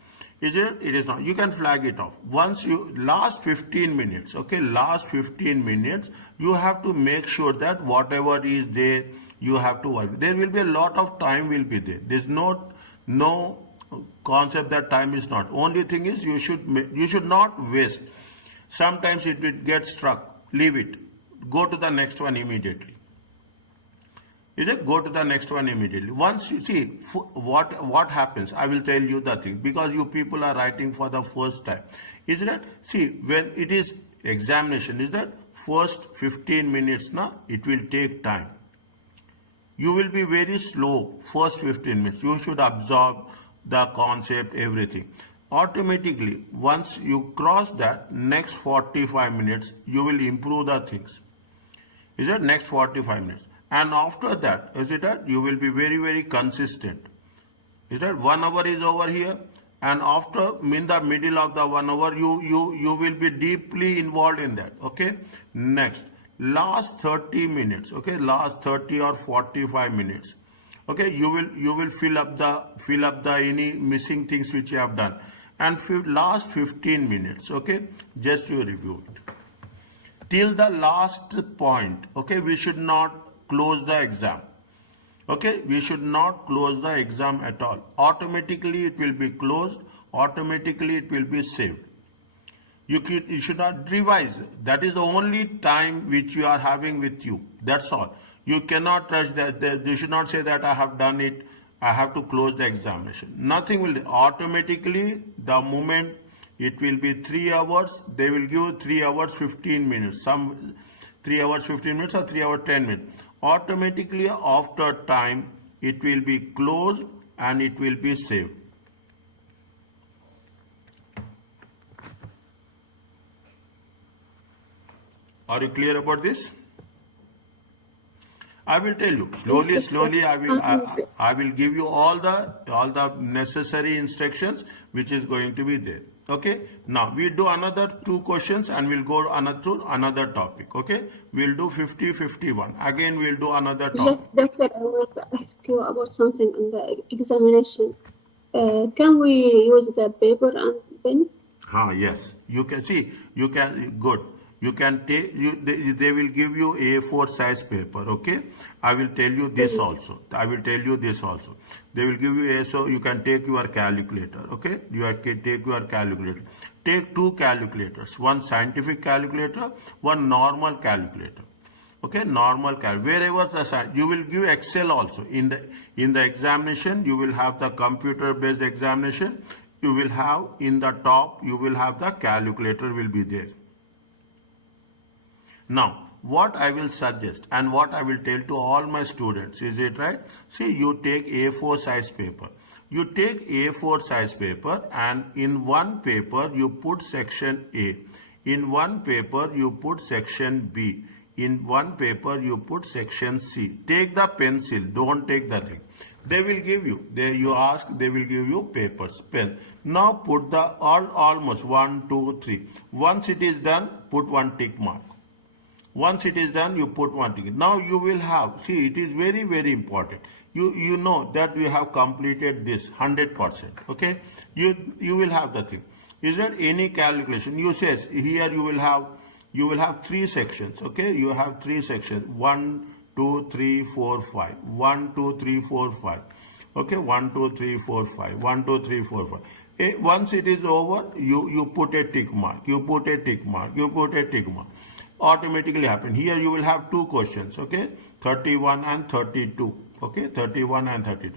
Is it? It is not. You can flag it off. Once you, last 15 minutes, okay, last 15 minutes, you have to make sure that whatever is there, you have to work. There will be a lot of time will be there. There's no concept that time is not. Only thing is you should not waste. Sometimes it will get struck. Leave it. Go to the next one immediately. Is it? Go to the next one immediately. Once you see what happens, I will tell you the thing, because you people are writing for the first time. Is that? See, when it is examination, is that first 15 minutes now, it will take time. You will be very slow first 15 minutes. You should absorb the concept, everything. Automatically, once you cross that, next 45 minutes, you will improve the things. Is it? Next 45 minutes. And after that, is it that you will be very, very consistent. Is that 1 hour is over here, and after in the middle of the 1 hour, you will be deeply involved in that. Okay. Next, last 30 minutes. Okay, last 30 or 45 minutes. Okay, you will fill up the any missing things which you have done, and last 15 minutes. Okay, just you review it till the last point. Okay, we should not close the exam. Okay, we should not close the exam at all. Automatically it will be closed. Automatically it will be saved. You should not revise. That is the only time which you are having with you. That's all. You cannot rush that. You should not say that I have done it, I have to close the examination. Nothing will. Automatically, the moment it will be 3 hours, they will give 3 hours 15 minutes. Some 3 hours 15 minutes or 3 hours 10 minutes. Automatically after time, it will be closed and it will be saved. Are you clear about this? I will tell you slowly, Yes, slowly. doctor. I will give you all the necessary instructions which is going to be there. Okay. Now we do another 2 questions and we'll go another topic. Okay. We'll do 50-51. Again, we'll do another topic. Just, doctor, I want to ask you about something in the examination. Can we use the paper and pen? Yes, you can see, you can, good. You can take, they will give you A4 size paper, okay? I will tell you this also. I will tell you this also. They will give you so you can take your calculator, okay? Take your calculator. Take 2 calculators, one scientific calculator, one normal calculator. Okay, normal wherever you will give Excel also in the examination. You will have the computer based examination. You will have in the top, you will have the calculator will be there. Now what I will suggest and what I will tell to all my students, is it right? See, you take A4 size paper. You take A4 size paper and in one paper you put section A. In one paper you put section B. In one paper you put section C. Take the pencil, don't take the thing. They will give you, you ask, they will give you papers, pen. Now put the almost 1, 2, 3. Once it is done, put one tick mark. Once it is done, you put one tick. Now you will have, see, it is very, very important. You know that you have completed this 100%. Okay, you will have the thing. Is there any calculation? You says here you will have 3 sections. Okay, you have 3 sections. 1, 2, 3, 4, 5. 1, 2, 3, 4, 5. Okay, 1, 2, 3, 4, 5. 1, 2, 3, 4, 5. Once it is over, you put a tick mark. You put a tick mark. You put a tick mark. Automatically happen. Here you will have 2 questions. Okay, 31 and 32. Okay, 31 and 32.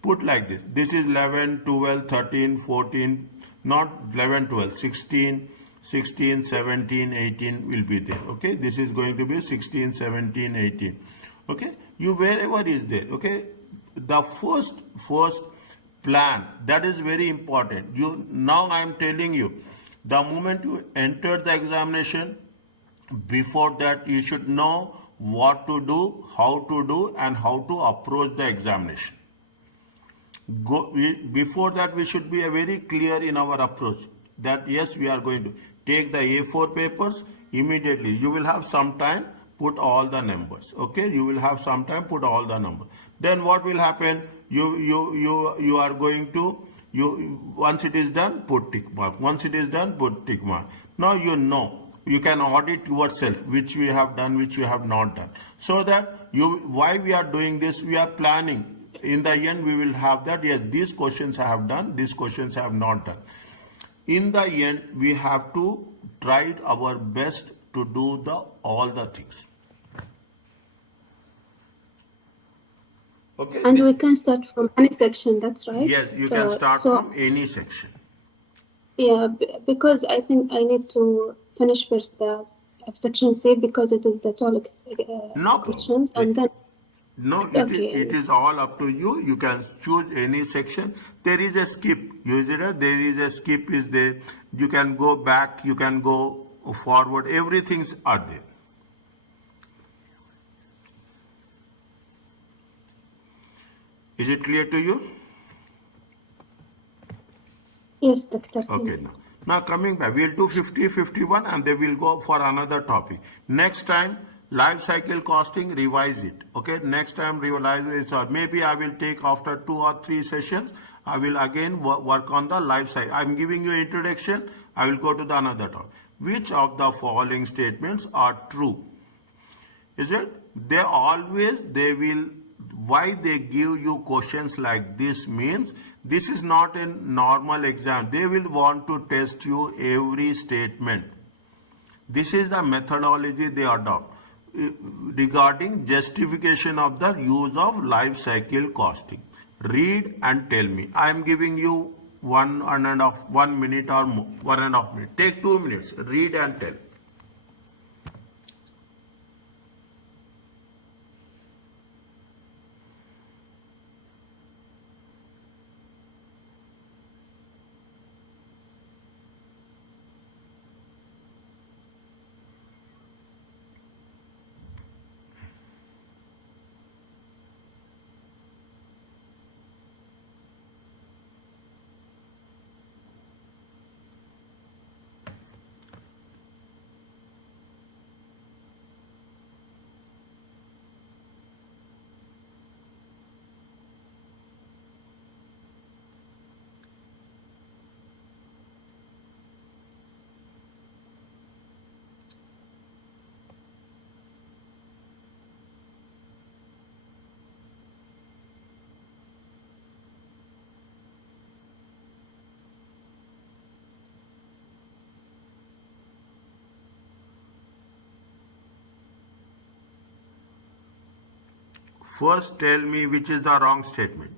Put like this. This is 11, 12, 13, 14. Not 11, 12, 16. 16, 17, 18 will be there. Okay, this is going to be 16, 17, 18. Okay, you wherever is there. Okay, the first plan, that is very important. Now I am telling you, the moment you enter the examination, before that you should know what to do, how to do, and how to approach the examination. Before that we should be very clear in our approach that yes, we are going to take the A4 papers. Immediately you will have some time, put all the numbers. Okay, you will have some time, put all the numbers. Then what will happen? You are going to, once it is done, put tick mark. Once it is done, put tick mark. Now you know, you can audit yourself which we have done, which we have not done. So that why we are doing this, we are planning. In the end we will have that, yes, these questions I have done, these questions I have not done. In the end we have to try our best to do all the things. Okay. And we can start from any section, that's right? Yes, you can start from any section. Yeah, because I think I need to finish first the section C because it is the tall questions, and then. No, it is all up to you. You can choose any section. There is a skip. Usually there is a skip is there. You can go back, you can go forward. Everything's are there. Is it clear to you? Yes, doctor. Okay, now coming back, we'll do 50, 51 and then we'll go for another topic. Next time, life cycle costing, revise it. Okay, next time revise it, or maybe I will take after 2 or 3 sessions, I will again work on the life cycle. I'm giving you introduction, I will go to the another topic. Which of the following statements are true? Is it? They will, why they give you questions like this means, this is not a normal exam. They will want to test you every statement. This is the methodology they adopt regarding justification of the use of life cycle costing. Read and tell me. I am giving you 1 minute or more, 1.5 minutes. Take 2 minutes. Read and tell. First tell me which is the wrong statement.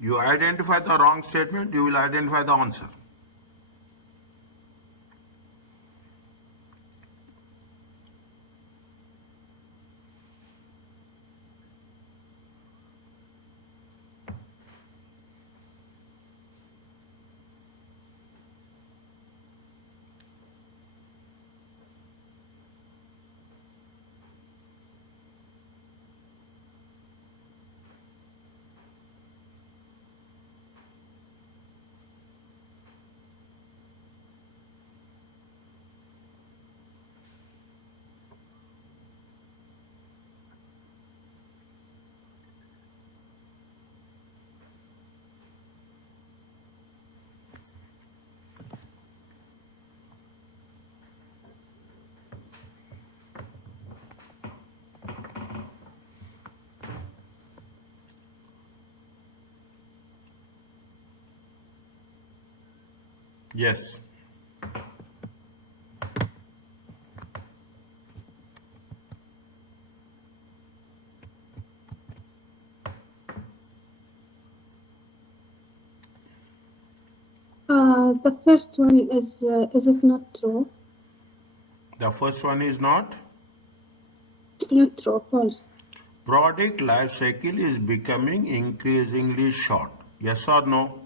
You identify the wrong statement, you will identify the answer. Yes. The first one is it not true? The first one is not. Not true, false. Product life cycle is becoming increasingly short. Yes or no?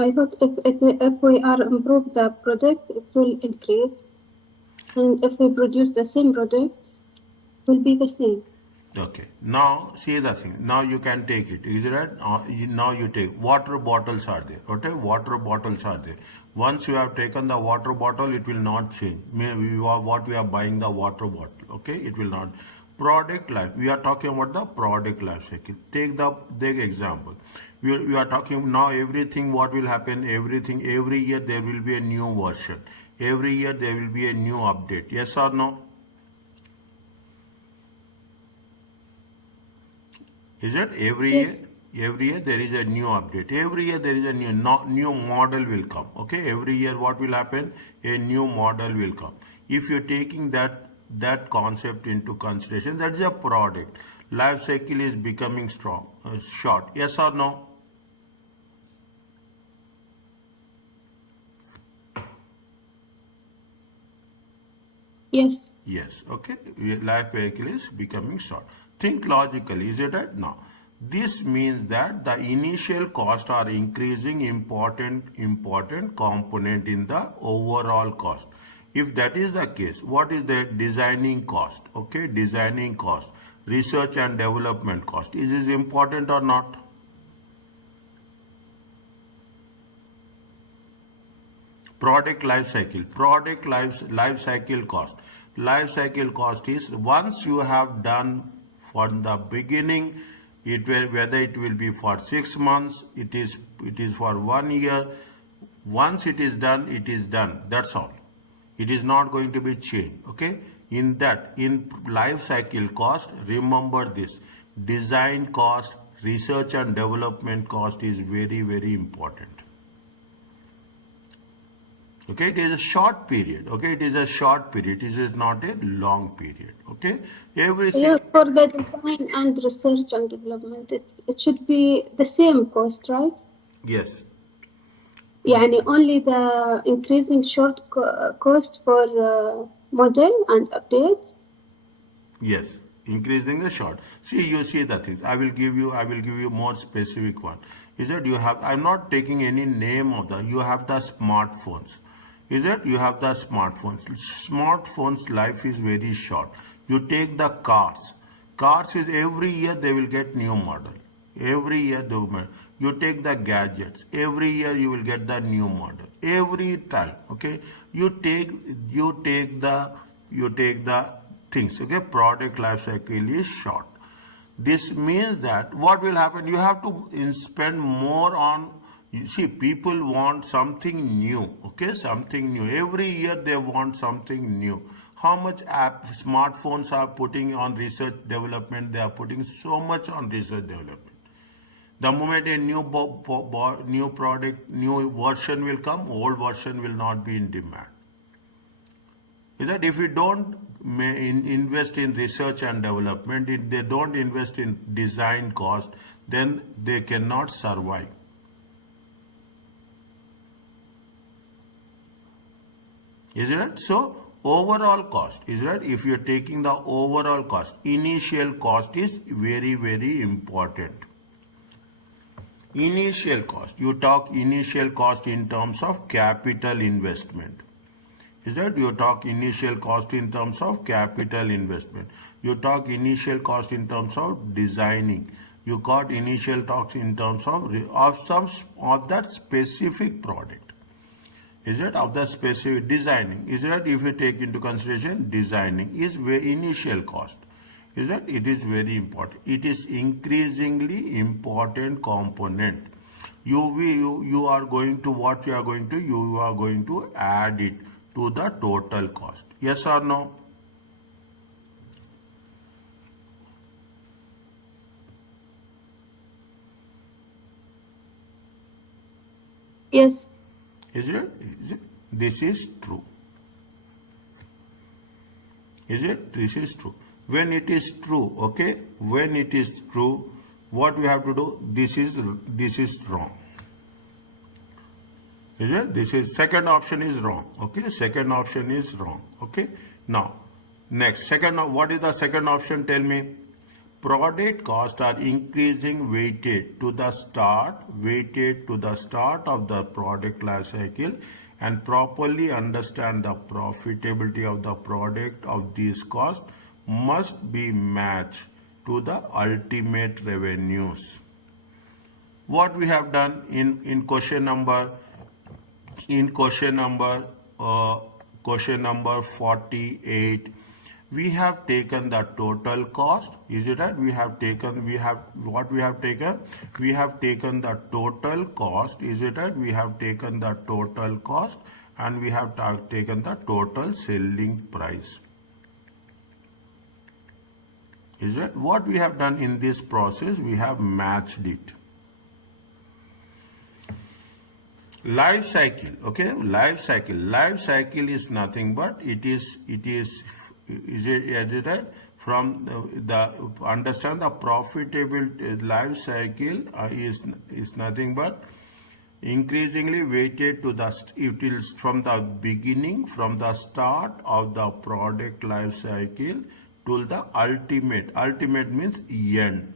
I thought if we are improve the product, it will increase, and if we produce the same product, it will be the same. Okay. Now see the thing. Now you can take it. Is it right? Now you take water bottles are there. Okay. Water bottles are there. Once you have taken the water bottle, it will not change. What we are buying the water bottle. Okay. It will not. Product life. We are talking about the product life cycle. Take the example. We are talking now everything. What will happen? Everything. Every year there will be a new version. Every year there will be a new update. Yes or no? Is it every Yes. year? Every year there is a new update. Every year there is a new model will come. Okay. Every year what will happen? A new model will come. If you're taking that concept into consideration, that is a product. Life cycle is becoming short. Yes or no? Yes. Yes, okay. Life cycle is becoming short. Think logically, is it right? Now, this means that the initial costs are increasing important component in the overall cost. If that is the case, what is the designing cost? Okay, designing cost, research and development cost. Is this important or not? Product life cycle cost. Life cycle cost is once you have done from the beginning, it will, whether it will be for 6 months, it is for 1 year. Once it is done, that's all. It is not going to be changed. Okay. In life cycle cost, remember this: design cost, research and development cost is very, very important. Okay, it is a short period. Okay, it is a short period. It is not a long period. Okay, everything. Yeah, for the design and research and development, it should be the same cost, right? Yes, يعني only the increasing short cost for model and update. yes. Increasing the short. See, you see the things. I will give you more specific one. Is that you have? I'm not taking any name of the. You have the smartphones. Is that you have the smartphones? Smartphones life is very short. You take the cars. Cars is every year they will get new model. Every year they will. You take the gadgets. Every year you will get the new model. Every time, okay? You take the things, okay? Product life cycle is short. This means that what will happen? You have to spend more on. You see, people want something new, okay? Something new. Every year they want something new. How much smartphones are putting on research development? They are putting so much on research development. The moment a new product, new version will come, old version will not be in demand. Is that if you don't invest in research and development, if they don't invest in design cost, then they cannot survive. Is it? So overall cost, is right? If you're taking the overall cost, initial cost is very, very important. Initial cost, you talk initial cost in terms of capital investment. Is that you talk initial cost in terms of capital investment. You talk initial cost in terms of designing. You got initial talks in terms of that specific product. Is it of the specific designing? Is that if you take into consideration designing is very initial cost. Is that it is very important. It is increasingly important component. You are going to what you are going to add it to the total cost. Yes or no? Yes. Is it? This is true. Is it? This is true. When it is true, okay? When it is true, what we have to do? This is wrong. Is it? This is second option is wrong. Okay? Second option is wrong. Okay? Now, next, what is the second option? Tell me. Product costs are increasing weighted to the start of the product life cycle, and properly understand the profitability of the product of these costs must be matched to the ultimate revenues. What we have done in question number 48, we have taken the total cost. Is it right? We have taken the total cost. Is it right? We have taken the total cost and we have taken the total selling price. Is it? What we have done in this process? We have matched it. Life cycle, okay? Life cycle is nothing but it is right? From the understand the profitable life cycle is nothing but increasingly weighted to it is from the beginning, from the start of the product life cycle to the ultimate means end.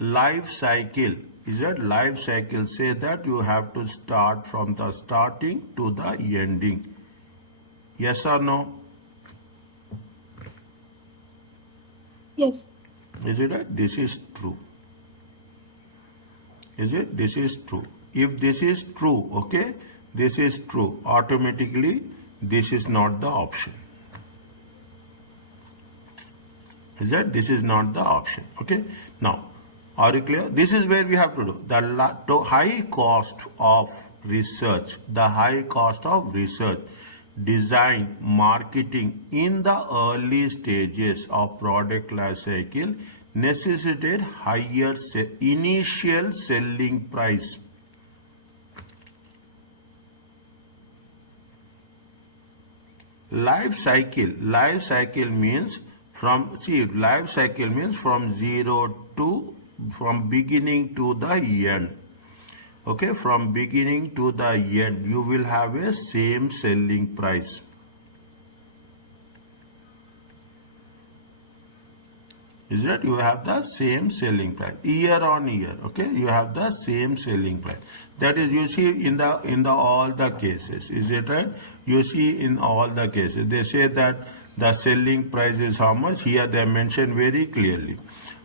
Life cycle, is that life cycle say that you have to start from the starting to the ending. Yes or no? Yes. Is it right? This is true. Is it? This is true. If this is true, okay, this is true, automatically this is not the option. Is that? This is not the option. Okay. Now, are you clear? This is where we have to do. The high cost of research, design, marketing in the early stages of product life cycle necessitate higher initial selling price. Life cycle means from beginning to the end. Okay, from beginning to the end, you will have a same selling price. Is that you have the same selling price year on year? Okay, you have the same selling price. That is, you see in the all the cases. Is it right? You see in all the cases, they say that the selling price is how much. Here they mention very clearly.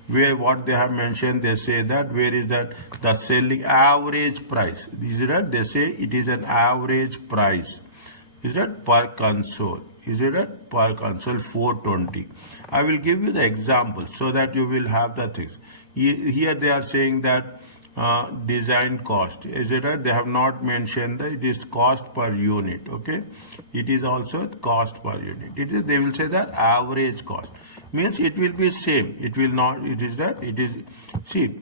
where what they have mentioned, they say that where is that the selling average price. Is it that they say it is an average price. Is that per console? Is it that per console 420? I will give you the example so that you will have the things. Here they are saying that design cost. Is it right? They have not mentioned that it is cost per unit. Okay, it is also cost per unit. It is, they will say that average cost means it will be same. It will not. It is that it is. See,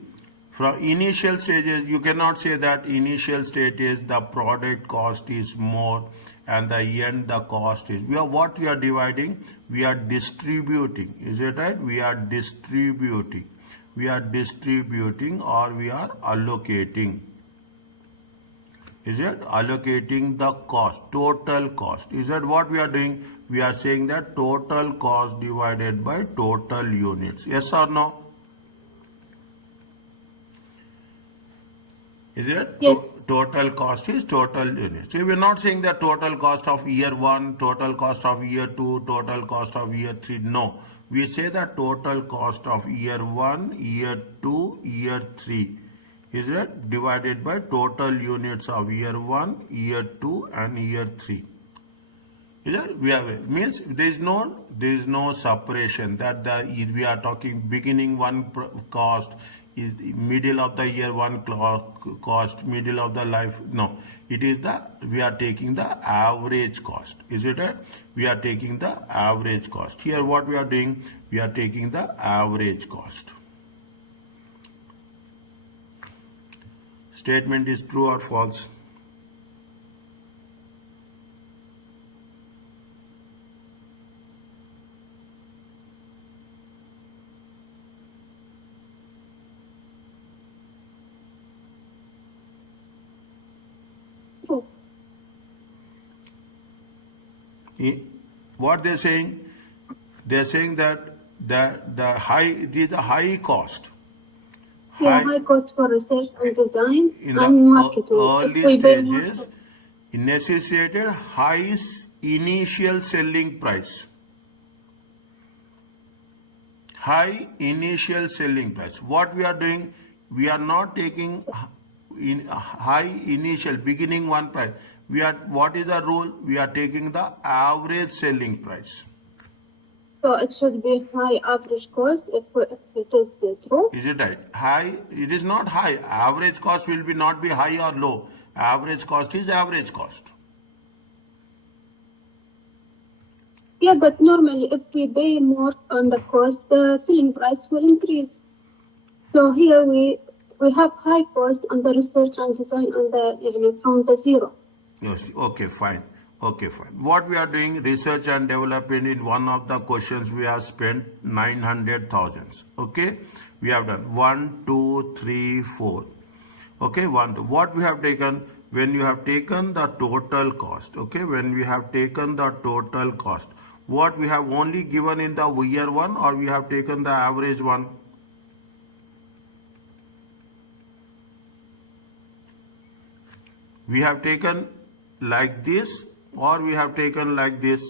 from initial stages, you cannot say that initial state is the product cost is more and the end the cost is. We are what we are dividing. We are distributing. Is it right? We are distributing. We are distributing or we are allocating. Is it allocating the cost, total cost? Is that what we are doing? We are saying that total cost divided by total units. Yes or no? Is it? Yes. Total cost is total units. So we are not saying that total cost of year 1, total cost of year 2, total cost of year 3. No. We say the total cost of year 1, year 2, year 3. Is it divided by total units of year 1, year 2 and year 3. Is it? We have means there is no separation that we are talking beginning one cost is middle of the year one cost, middle of the life. No, it is we are taking the average cost. Is it right? We are taking the average cost. Here what we are doing, we are taking the average cost. Statement is true or false? True. What they're saying that the high, it is a high cost. Yeah, high cost for research and design In and the marketing. early If we pay more stages, necessitated high initial selling price. High initial selling price. What we are doing, we are not taking in high initial beginning one price. We are, what is the rule? We are taking the average selling price. So it should be high average cost if it is true. Is it right? High, it is not high. Average cost will be not be high or low. Average cost is average cost. Yeah, but normally if we pay more on the cost, the selling price will increase. So here we have high cost on the research and design on the from the zero. Yes. Okay, fine. Okay, fine. What we are doing, research and development, in one of the questions we have spent 900,000. Okay, we have done 1, 2, 3, 4. Okay, 1, 2. What we have taken, when you have taken the total cost, okay, when we have taken the total cost, what we have only given in the year 1 or we have taken the average one? We have taken like this or we have taken like this.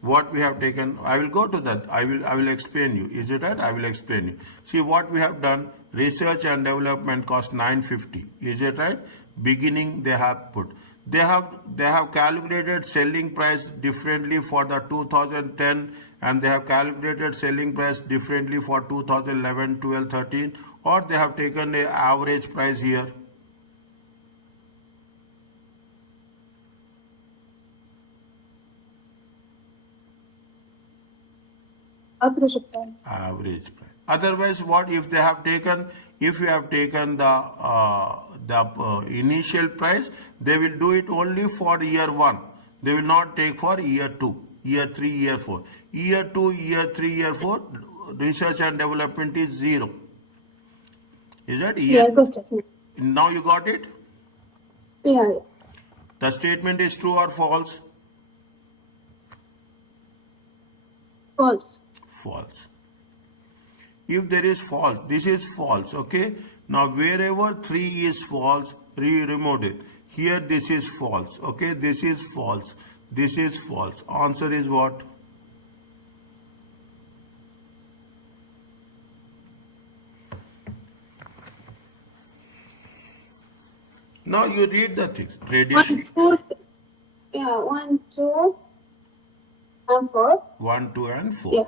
What we have taken, I will go to that. I will explain you. Is it right? I will explain you. See what we have done. Research and development cost 950. Is it right? Beginning they have put. They have calculated selling price differently for the 2010 and they have calculated selling price differently for 2011, 12, 13, or they have taken an average price here. Average price. Average price. Otherwise, what if they have taken? If you have taken the initial price, they will do it only for year 1. They will not take for year 2, year 3, year 4. Year 2, year 3, year 4, research and development is 0. Is that year? Yeah, I got it. Now you got it? Yeah. The statement is true or false? False. False. If there is false, this is false, okay? Now wherever 3 is false, remove it. Here this is false. Okay, this is false. This is false. Answer is what? Now you read the things. Tradition. 1, 2, and 4. 1, 2, and 4. Yeah.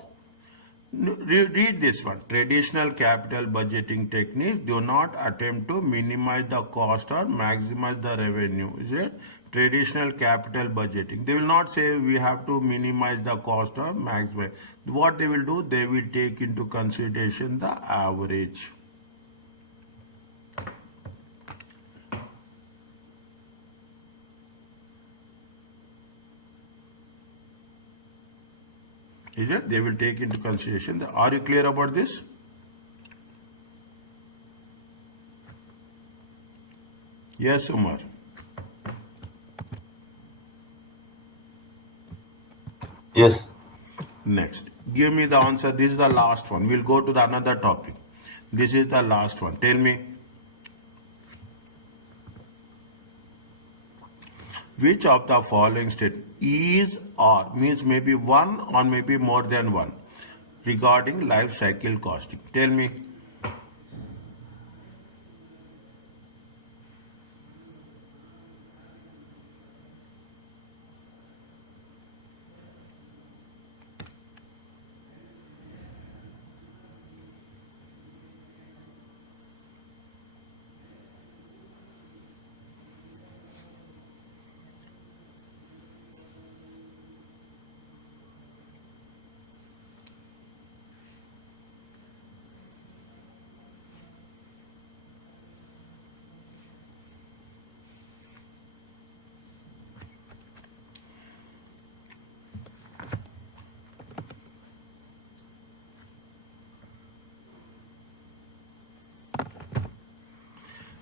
Read this one. Traditional capital budgeting techniques do not attempt to minimize the cost or maximize the revenue. Is it? Traditional capital budgeting. They will not say we have to minimize the cost or maximize. What they will do, they will take into consideration the average. Is it? They will take into consideration. Are you clear about this? Yes, Umar. Yes. Next. Give me the answer. This is the last one. We'll go to the another topic. This is the last one. Tell me. Which of the following statement is or means maybe one or maybe more than one regarding life cycle costing? Tell me.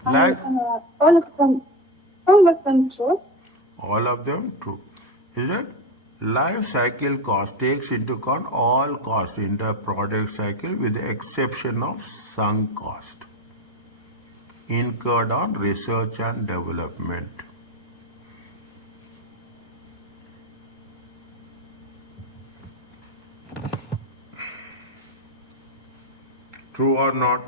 Like All of them true. all of them true. Is it? Life cycle cost takes into account all costs in the product cycle with the exception of sunk cost incurred on research and development. True or not?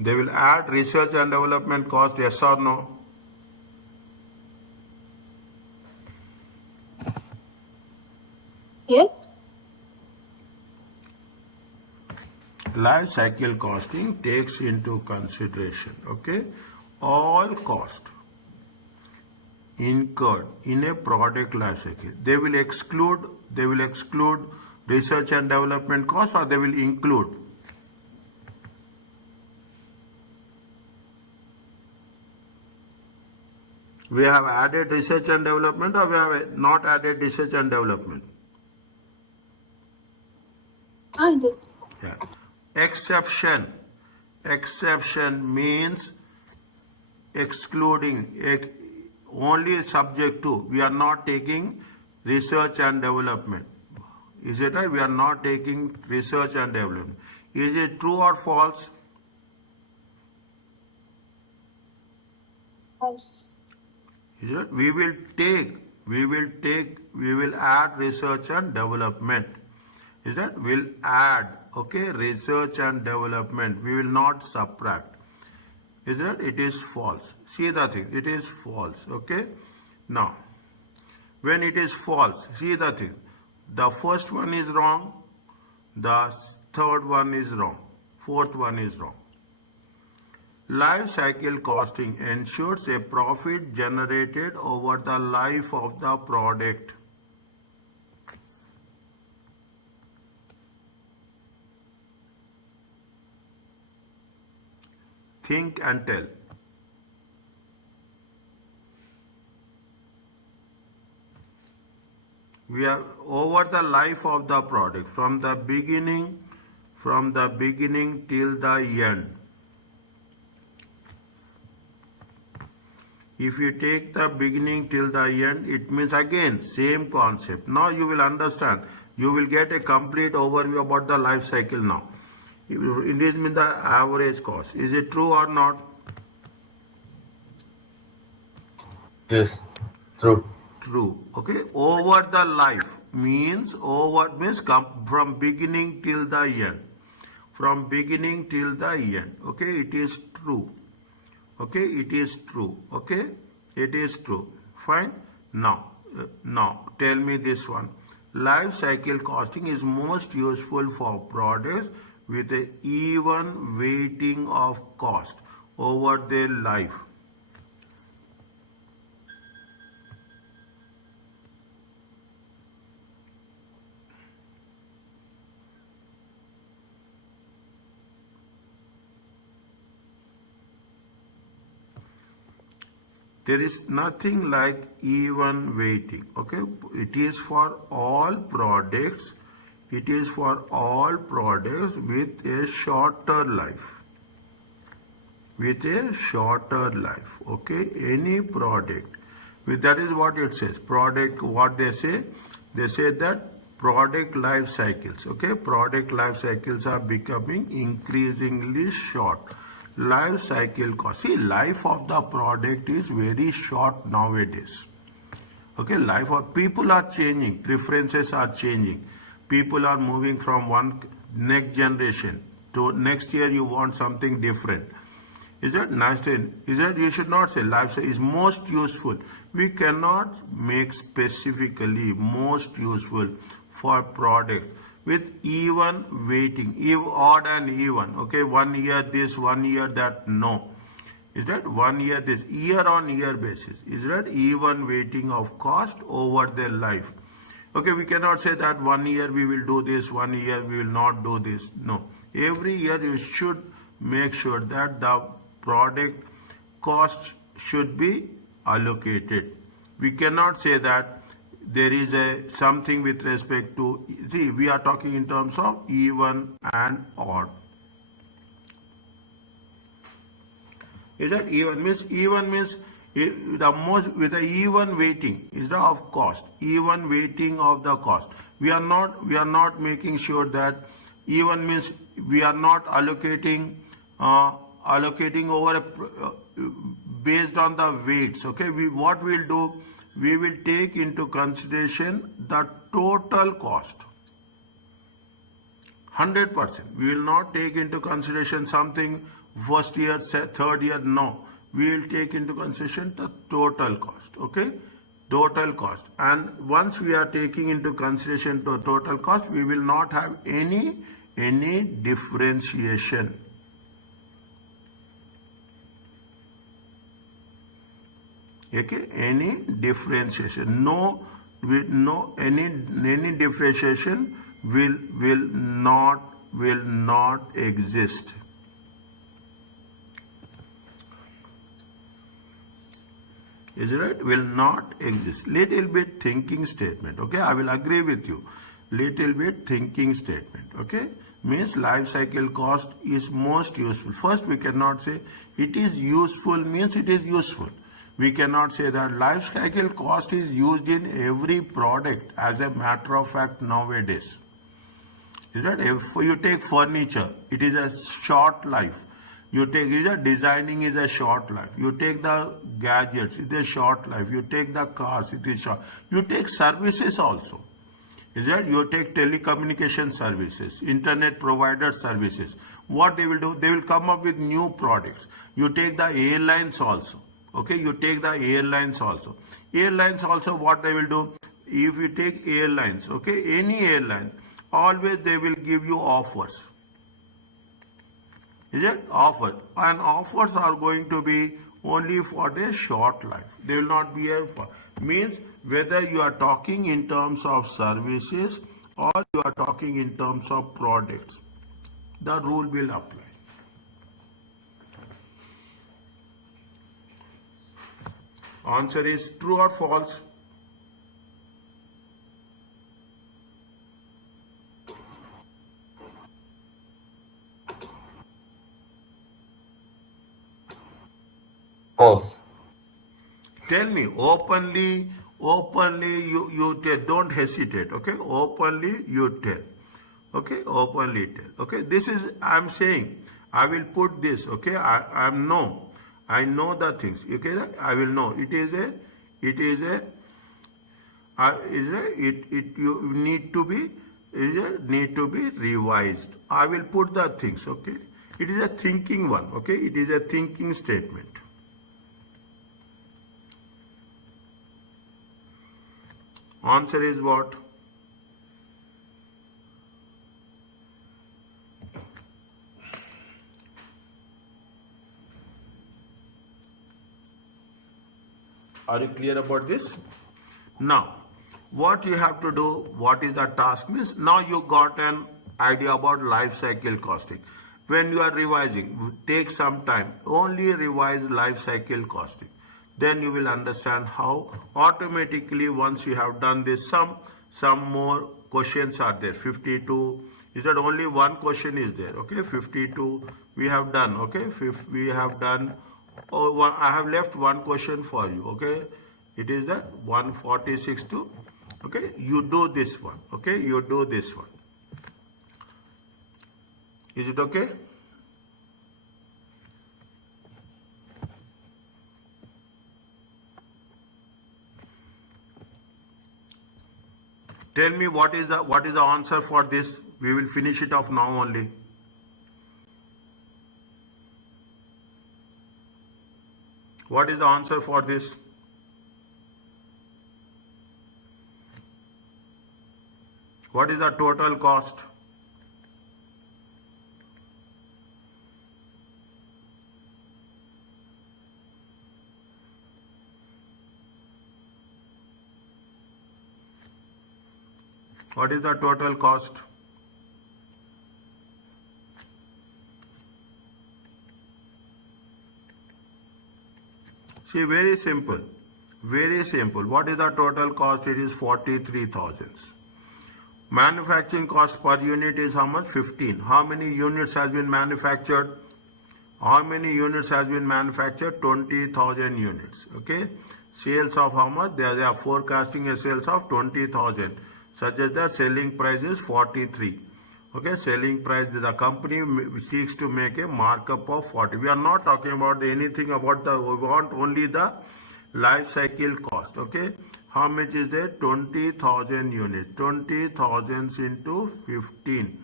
They will add research and development cost, yes or no? Yes. Life cycle costing takes into consideration, okay, all cost incurred in a product life cycle. They will exclude research and development cost, or they will include? We have added research and development, or we have not added research and development? I did. Yeah. Exception means excluding, only subject to. We are not taking research and development. Is it right? We are not taking research and development. Is it true or false? False. Is it? We will add research and development. Is that? We'll add, okay, research and development. We will not subtract. Is that? It is false. See the thing, it is false, okay? Now, when it is false, see the thing. The first one is wrong, the third one is wrong, fourth one is wrong. Life cycle costing ensures a profit generated over the life of the product. Think and tell. We are over the life of the product from the beginning till the end. If you take the beginning till the end, it means again same concept. Now you will understand. You will get a complete overview about the life cycle now. Index means the average cost. Is it true or not? Yes. True. True. Okay. Over the life means from beginning till the end. From beginning till the end. Okay. It is true. Okay. It is true. Okay. It is true. Fine. Now tell me this one. Life cycle costing is most useful for products with an even weighting of cost over their life. There is nothing like even weighting. Okay, it is for all products. It is for all products with a shorter life. With a shorter life. Okay, any product. That is what it says. Product, what they say? They say that product life cycles. Okay, product life cycles are becoming increasingly short. Life cycle cost. See, life of the product is very short nowadays. Okay, life of people are changing, preferences are changing. People are moving from one next generation to next year you want something different. Is that nice? Is that you should not say life is most useful. We cannot make specifically most useful for products with even weighting, odd and even. Okay, 1 year this, 1 year that. No. Is that 1 year this, year on year basis? Is that even weighting of cost over their life? Okay, we cannot say that 1 year we will do this, 1 year we will not do this. No. Every year you should make sure that the product cost should be allocated. We cannot say that there is something with respect to, see, we are talking in terms of even and odd. Is that even means the most with the even weighting is the of cost, even weighting of the cost. We are not making sure that even means we are not allocating over based on the weights. Okay, what we'll do, we will take into consideration the total cost. 100%. We will not take into consideration something first year, third year. No, we will take into consideration the total cost. Okay, total cost. And once we are taking into consideration the total cost, we will not have any differentiation. Okay, any differentiation, any differentiation will not exist. Is it right? Will not exist. Little bit thinking statement. Okay, I will agree with you. Little bit thinking statement. Okay, means life cycle cost is most useful. First, we cannot say it is useful means it is useful. We cannot say that life cycle cost is used in every product as a matter of fact nowadays. Is that if you take furniture, it is a short life. You take designing is a short life. You take the gadgets, it is a short life. You take the cars, it is short. You take services also. Is that you take telecommunication services, internet provider services. What they will do? They will come up with new products. You take the airlines also. Okay, you take the airlines also. Airlines also, what they will do? If you take airlines, okay, any airline, always they will give you offers. Is it? Offers. And offers are going to be only for a short life. They will not be here for. Means whether you are talking in terms of services or you are talking in terms of products, the rule will apply. Answer is true or false? False. Tell me openly you tell, don't hesitate. Okay, openly you tell. Okay, open retail. Okay, this is I'm saying I will put this. Okay, I know the things. Okay, I will know. It is a is a it you need to be revised. I will put the things. Okay, it is a thinking one. Okay, it is a thinking statement. Answer is what? Are you clear about this? Now, what you have to do, what is the task means, now you got an idea about life cycle costing. When you are revising, take some time, only revise life cycle costing. Then you will understand how automatically once you have done this, some more questions are there. 52, is that only one question is there, okay? 52, we have done, okay? We have done, I have left one question for you, okay? It is the 146 to, okay? You do this one, okay? You do this one. Is it okay? Tell me what is the answer for this? We will finish it off now only. What is the answer for this? What is the total cost? What is the total cost? See, very simple. Very simple. What is the total cost? It is 43,000. Manufacturing cost per unit is how much? 15. How many units has been manufactured? How many units has been manufactured? 20,000 units. Okay. Sales of how much? They are forecasting a sales of 20,000. Such as the selling price is 43. Okay, selling price, the company seeks to make a markup of 40. We are not talking about anything about we want only the life cycle cost. Okay, how much is there? 20,000 units. 20,000 into 15.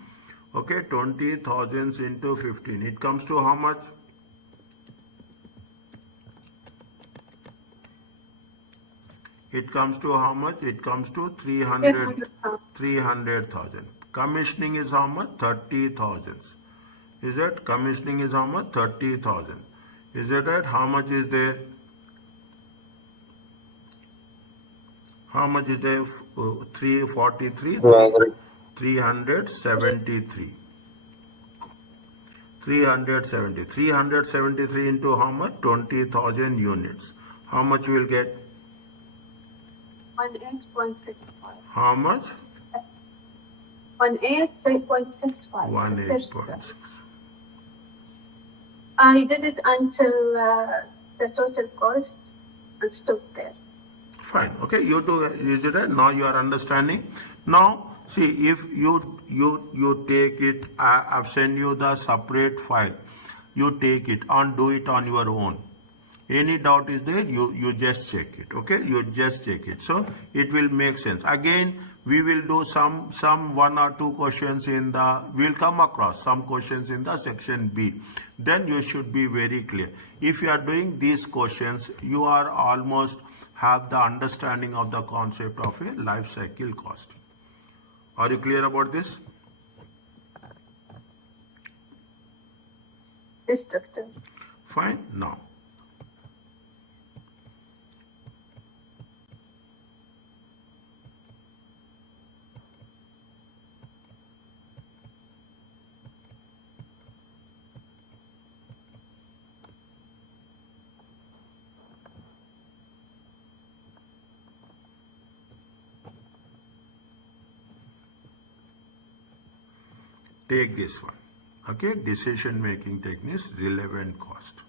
Okay, 20,000 into 15. It comes to how much? It comes to how much? It comes to 300,000. Commissioning is how much? 30,000. Is it? Commissioning is how much? 30,000. Is it right? How much is there? How much is there? 343? 373. 373 into how much? 20,000 units. How much you will get? 18.65. How much? 18.65. 18.6. I did it until the total cost and stopped there. Fine. Okay, you do is it right? Now you are understanding. Now see, if you take it, I've sent you the separate file. You take it and do it on your own. Any doubt is there, you just check it. Okay, you just check it. So it will make sense. Again, we will do some 1 or 2 questions we'll come across some questions in the section B. Then you should be very clear. If you are doing these questions, you are almost have the understanding of the concept of a life cycle cost. Are you clear about this? Yes, doctor. Fine. Now, take this one. Okay, decision making techniques, relevant cost.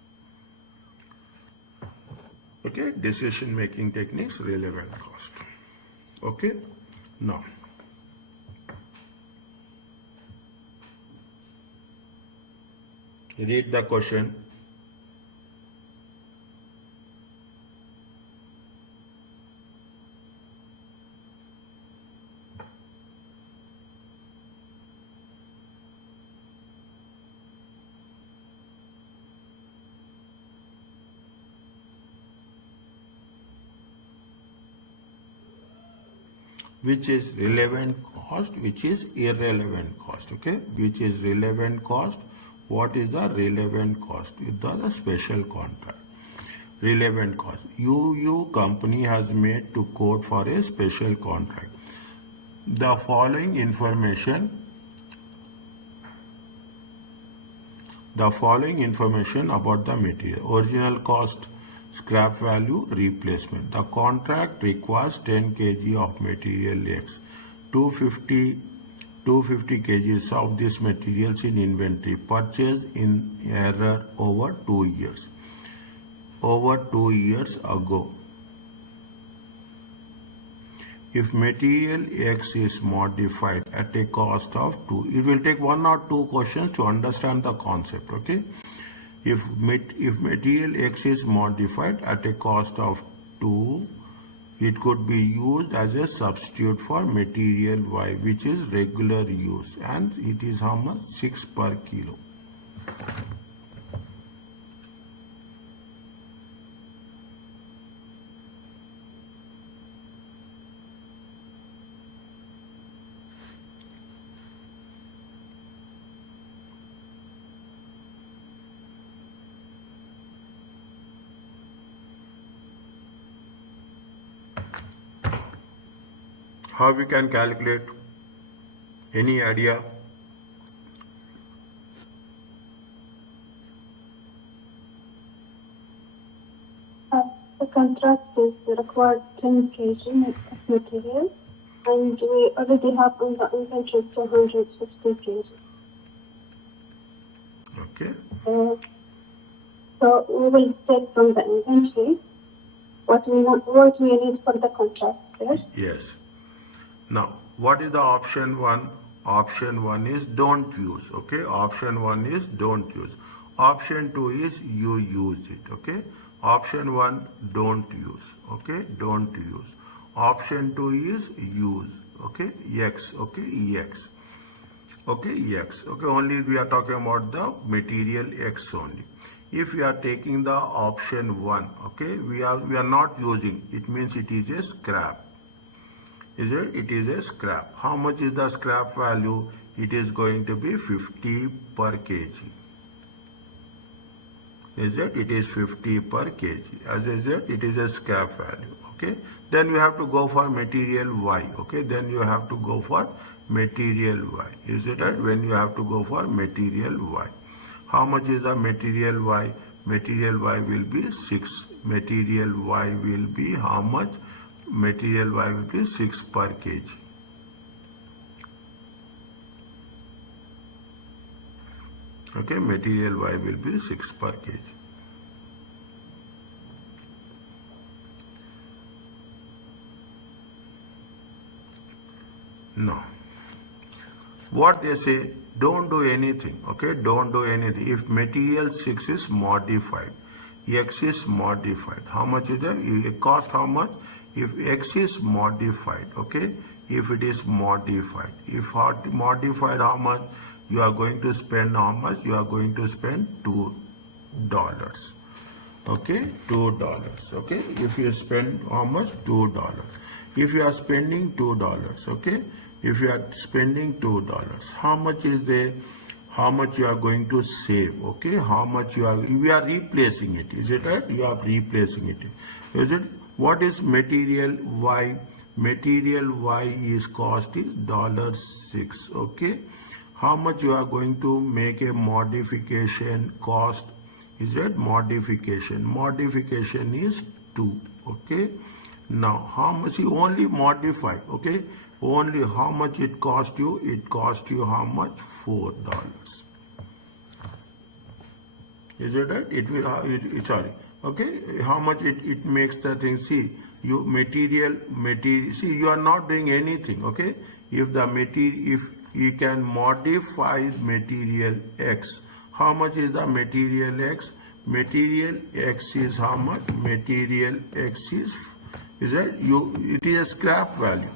Okay, decision making techniques, relevant cost. Okay, now Read the question. Which is relevant cost, which is irrelevant cost, okay? Which is relevant cost, what is the relevant cost? It is the special contract. Relevant cost. You company has made to quote for a special contract. The following information about the material: original cost, scrap value, replacement. The contract requires 10 kg of material X, 250 kgs of this materials in inventory, purchased in error over 2 years. Over 2 years ago. If material X is modified at a cost of 2, it will take 1 or 2 questions to understand the concept, okay? If material X is modified at a cost of 2, it could be used as a substitute for material Y, which is regular use, and it is how much? 6 per kilo. How we can calculate? Any idea? The contract is required 10 kg of material, and we already have in the inventory 250 kg. Okay. So we will take from the inventory what we need for the contract first. Yes. Now, what is the option 1? Option 1 is don't use, okay? Option 1 is don't use. Option 2 is you use it, okay? Option 1, don't use, okay? Don't use. Option 2 is use, okay? X, okay? EX. Okay, X. Okay, only we are talking about the material X only. If we are taking the option 1, okay, we are not using, it means it is a scrap. Is it? It is a scrap. How much is the scrap value? It is going to be 50 per kg. Is it? It is 50 per kg. As is it? It is a scrap value. Okay. Then you have to go for material Y. Okay. Then you have to go for material Y. Is it right? When you have to go for material Y. How much is the material Y? Material Y will be 6. Material Y will be how much? Material Y will be 6 per kg. Okay, material Y will be 6 per kg. No. What they say, don't do anything, okay? Don't do anything. If material 6 is modified, X is modified, how much is that? It cost how much? If X is modified, okay? If it is modified, if modified, how much? You are going to spend how much? You are going to spend $2. Okay, $2. Okay, if you spend how much? $2. If you are spending $2, okay? If you are spending $2, how much is there? How much you are going to save? Okay, how much we are replacing it? Is it right? You are replacing it. Is it? What is material Y? Material Y is cost is $6. Okay, how much you are going to make a modification cost? Is it modification? Modification is 2. Okay, now how much you only modify? Okay, only how much it cost you? It cost you how much? $4. Is it right? It will. Sorry. Okay. How much it makes the thing? See, you material. See, you are not doing anything. Okay. If the material, if you can modify material X, How much is the material X? Material X is how much? Material X is it? It is a scrap value.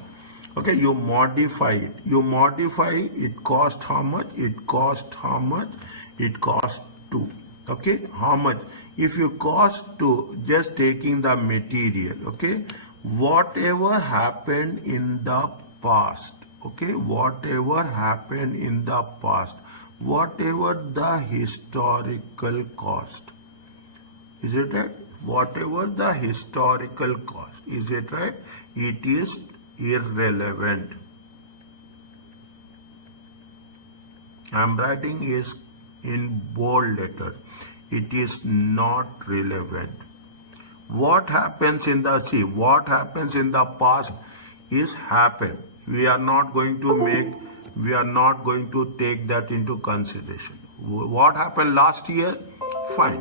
Okay, you modify it. You modify it cost how much? It cost how much? It cost 2. Okay, how much? If you cost 2, just taking the material, okay, whatever happened in the past, okay, whatever happened in the past, whatever the historical cost, is it right? Whatever the historical cost, is it right? It is irrelevant. I am writing is in bold letter. It is not relevant. What happens in the what happens in the past is happened. We are not going to take that into consideration. What happened last year? Fine.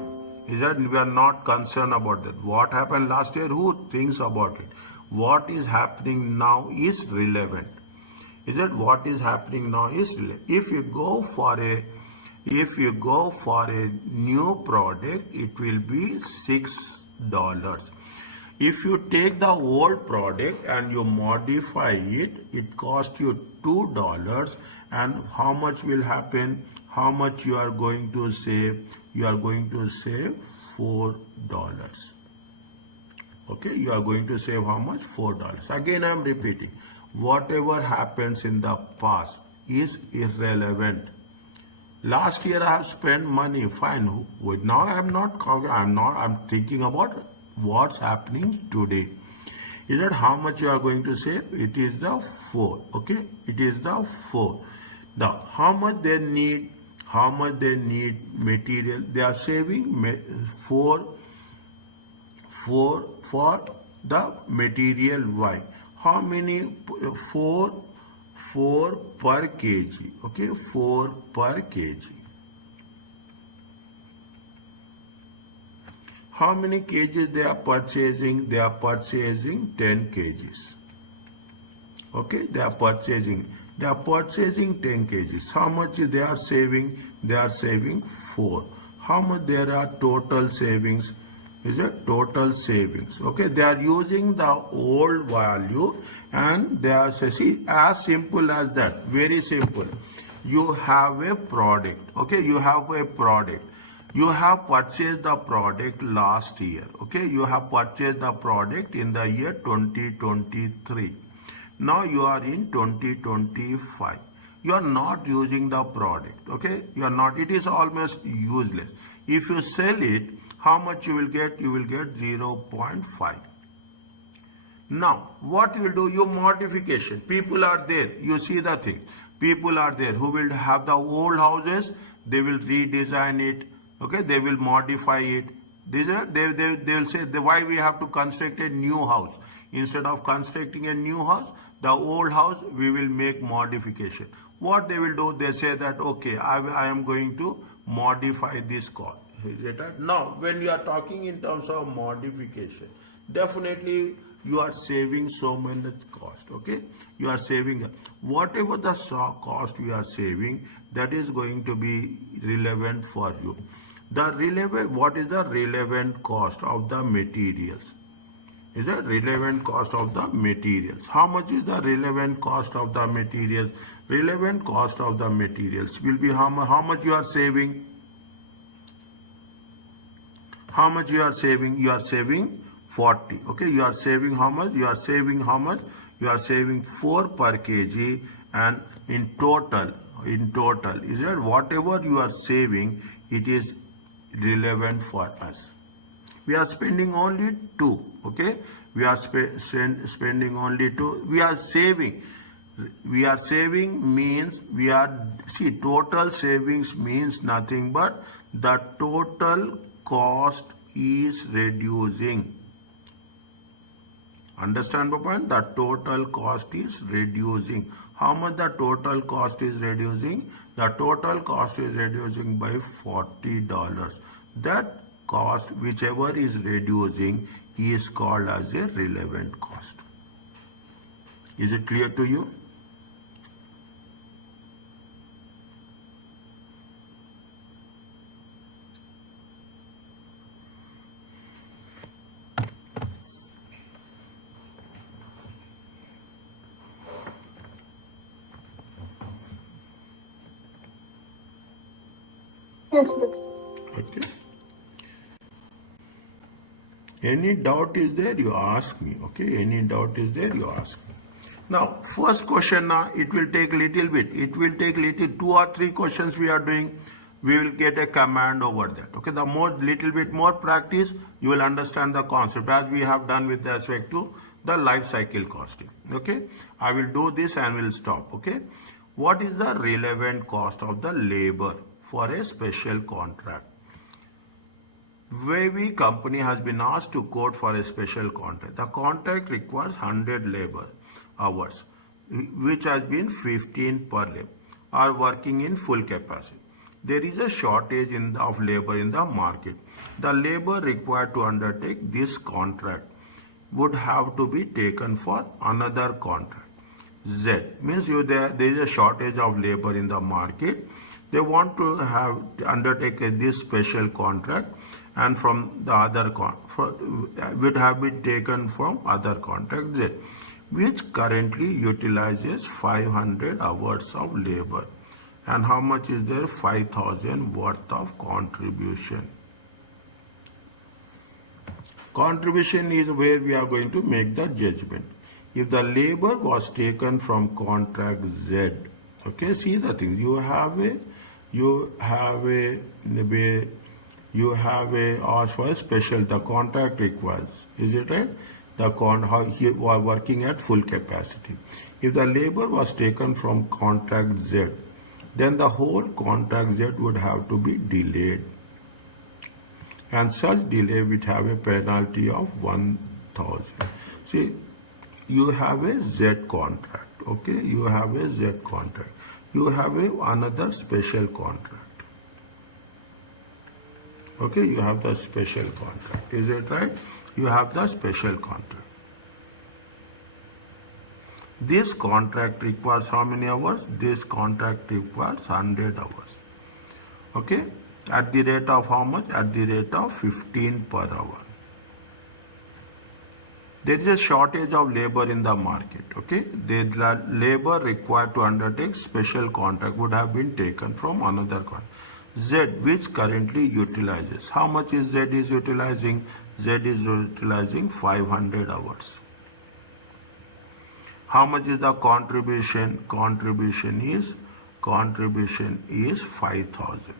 Is that we are not concerned about that. What happened last year? Who thinks about it? What is happening now is relevant. Is that what is happening now is relevant. If you go for a new product, it will be $6. If you take the old product and you modify it, it costs you $2. And how much will happen? How much you are going to save? You are going to save $4. Okay, you are going to save how much? $4. Again, I am repeating. Whatever happens in the past is irrelevant. Last year I have spent money, fine. Now I'm thinking about what's happening today. Is that how much you are going to save? It is the 4. Okay, it is the 4. Now, how much they need material? They are saving 4 for the material Y. How many? 4 per kg. Okay, 4 per kg. How many kgs they are purchasing? They are purchasing 10 kgs. Okay, they are purchasing 10 kgs. How much they are saving? They are saving 4. How much there are total savings? Is a total savings. Okay, they are using the old value and they are, see, as simple as that, very simple. You have a product. Okay, you have a product. You have purchased the product last year. Okay, you have purchased the product in the year 2023. Now you are in 2025. You are not using the product. Okay, you are not. It is almost useless. If you sell it, how much you will get? You will get 0.5. Now, what you will do? Your modification. People are there. You see the thing. People are there who will have the old houses. They will redesign it. Okay, they will modify it. They will say, why we have to construct a new house? Instead of constructing a new house, the old house, we will make modification. What they will do? They say that, okay, I am going to modify this car. Is it right? Now, when you are talking in terms of modification, definitely you are saving so much cost. Okay, you are saving whatever the cost you are saving, that is going to be relevant for you. What is the relevant cost of the materials? Is the relevant cost of the materials. How much is the relevant cost of the materials? Relevant cost of the materials will be how much you are saving. How much you are saving? You are saving 40. Okay, you are saving how much? You are saving how much? You are saving 4 per kg, and in total, is that whatever you are saving, it is relevant for us. We are spending only 2. Okay, we are spending only 2. We are saving means total savings means nothing but the total cost is reducing. Understand the point? The total cost is reducing. How much the total cost is reducing? The total cost is reducing by $40. That cost, whichever is reducing, is called as a relevant cost. Is it clear to you? Yes, doctor. Okay. Any doubt is there, you ask me. Okay. Any doubt is there, you ask me. Now, first question now, it will take little bit. It will take little 2 or 3 questions we are doing. We will get a command over that. Okay. The more little bit more practice, you will understand the concept as we have done with respect to the life cycle costing. Okay. I will do this and will stop. Okay. What is the relevant cost of the labor for a special contract? Wavy company has been asked to quote for a special contract. The contract requires 100 labor hours, which has been 15 per labor, are working in full capacity. There is a shortage of labor in the market. The labor required to undertake this contract would have to be taken for another contract. Z means there is a shortage of labor in the market. They want to have undertake this special contract, and from the other would have been taken from other contract Z, which currently utilizes 500 hours of labor. And how much is there? 5,000 worth of contribution. Contribution is where we are going to make the judgment. If the labor was taken from contract Z, okay, see the thing. You have ask for a special. The contract requires. Is it right? How he was working at full capacity. If the labor was taken from contract Z, then the whole contract Z would have to be delayed. And such delay would have a penalty of 1,000. See, you have a Z contract, okay? You have a Z contract. You have another special contract. Okay, you have the special contract. Is it right? You have the special contract. This contract requires how many hours? This contract requires 100 hours. Okay? At the rate of how much? At the rate of 15 per hour. There is a shortage of labor in the market. Okay? The labor required to undertake special contract would have been taken from another contract. Z, which currently utilizes. How much is Z is utilizing? Z is utilizing 500 hours. How much is the contribution? Contribution is 5,000.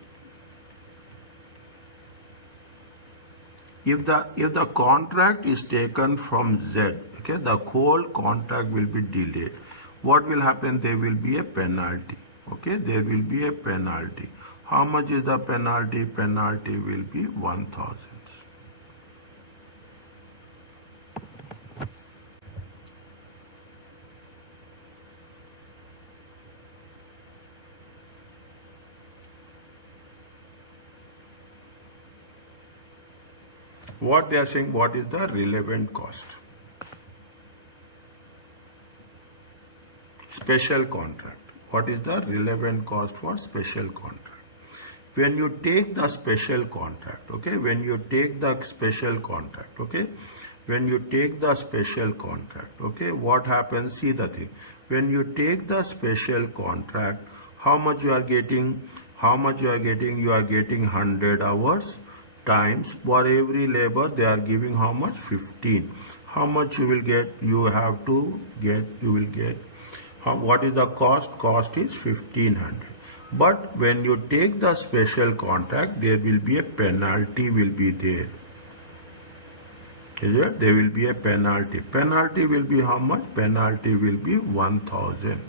If the contract is taken from Z, okay, the whole contract will be delayed. What will happen? There will be a penalty. Okay, there will be a penalty. How much is the penalty? Penalty will be 1,000. What they are saying, what is the relevant cost? Special contract. What is the relevant cost for special contract? When you take the special contract, okay, when you take the special contract, okay, when you take the special contract, okay, what happens? See the thing. When you take the special contract, how much you are getting? How much you are getting? You are getting 100 hours times for every labor they are giving how much? 15. How much you will get? You have to get, you will get. What is the cost? Cost is 1,500. But when you take the special contract, there will be a penalty will be there. Is it? There will be a penalty. Penalty will be how much? Penalty will be 1,000.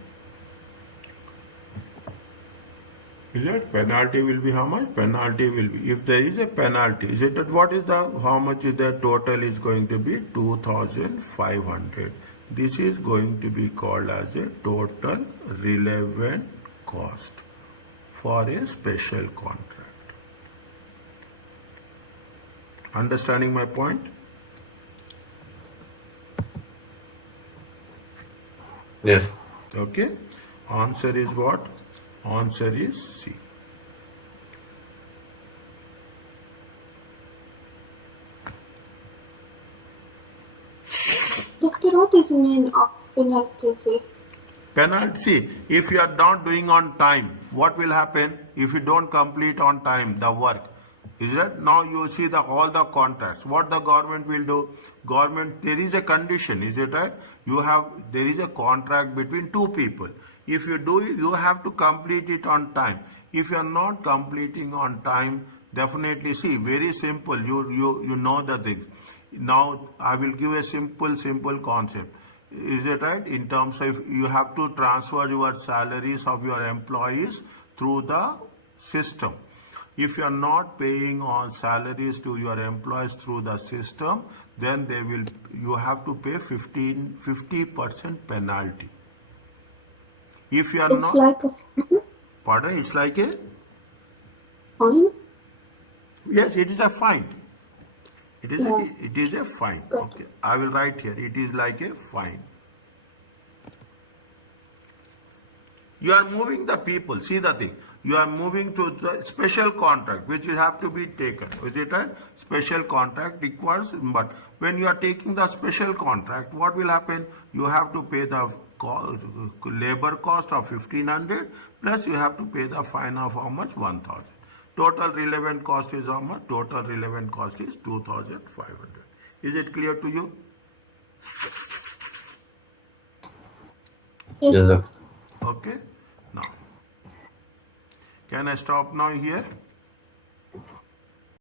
Is it? Penalty will be how much? Penalty will be, if there is a penalty, is it, what is the, how much is the total is going to be? 2,500. This is going to be called as a total relevant cost for a special contract. Understanding my point? Yes. Okay. Answer is what? Answer is C. Doctor, what is the meaning of penalty fee? Penalty. See, if you are not doing on time, what will happen if you don't complete on time the work? Is that now you see the all the contracts? What the government will do? Government, there is a condition, is it right? There is a contract between two people. If you do it, you have to complete it on time. If you are not completing on time, definitely see, very simple. You know the thing. Now I will give a simple concept. Is it right? In terms of you have to transfer your salaries of your employees through the system. If you are not paying on salaries to your employees through the system, then you have to pay 50% penalty. If you are It's not, like a pardon, it's like a, fine. yes, it is a fine. Yeah. It is a fine. Got Okay, I will write here. It is like a fine. You are moving the people. See the thing. You are moving to the special contract, which will have to be taken. Is it right? Special contract requires, but when you are taking the special contract, what will happen? You have to pay the labor cost of 1,500 plus you have to pay the fine of how much? 1,000. Total relevant cost is how much? Total relevant cost is 2,500. Is it clear to you? Yes. Yes, doctor. Okay. Now, can I stop now here?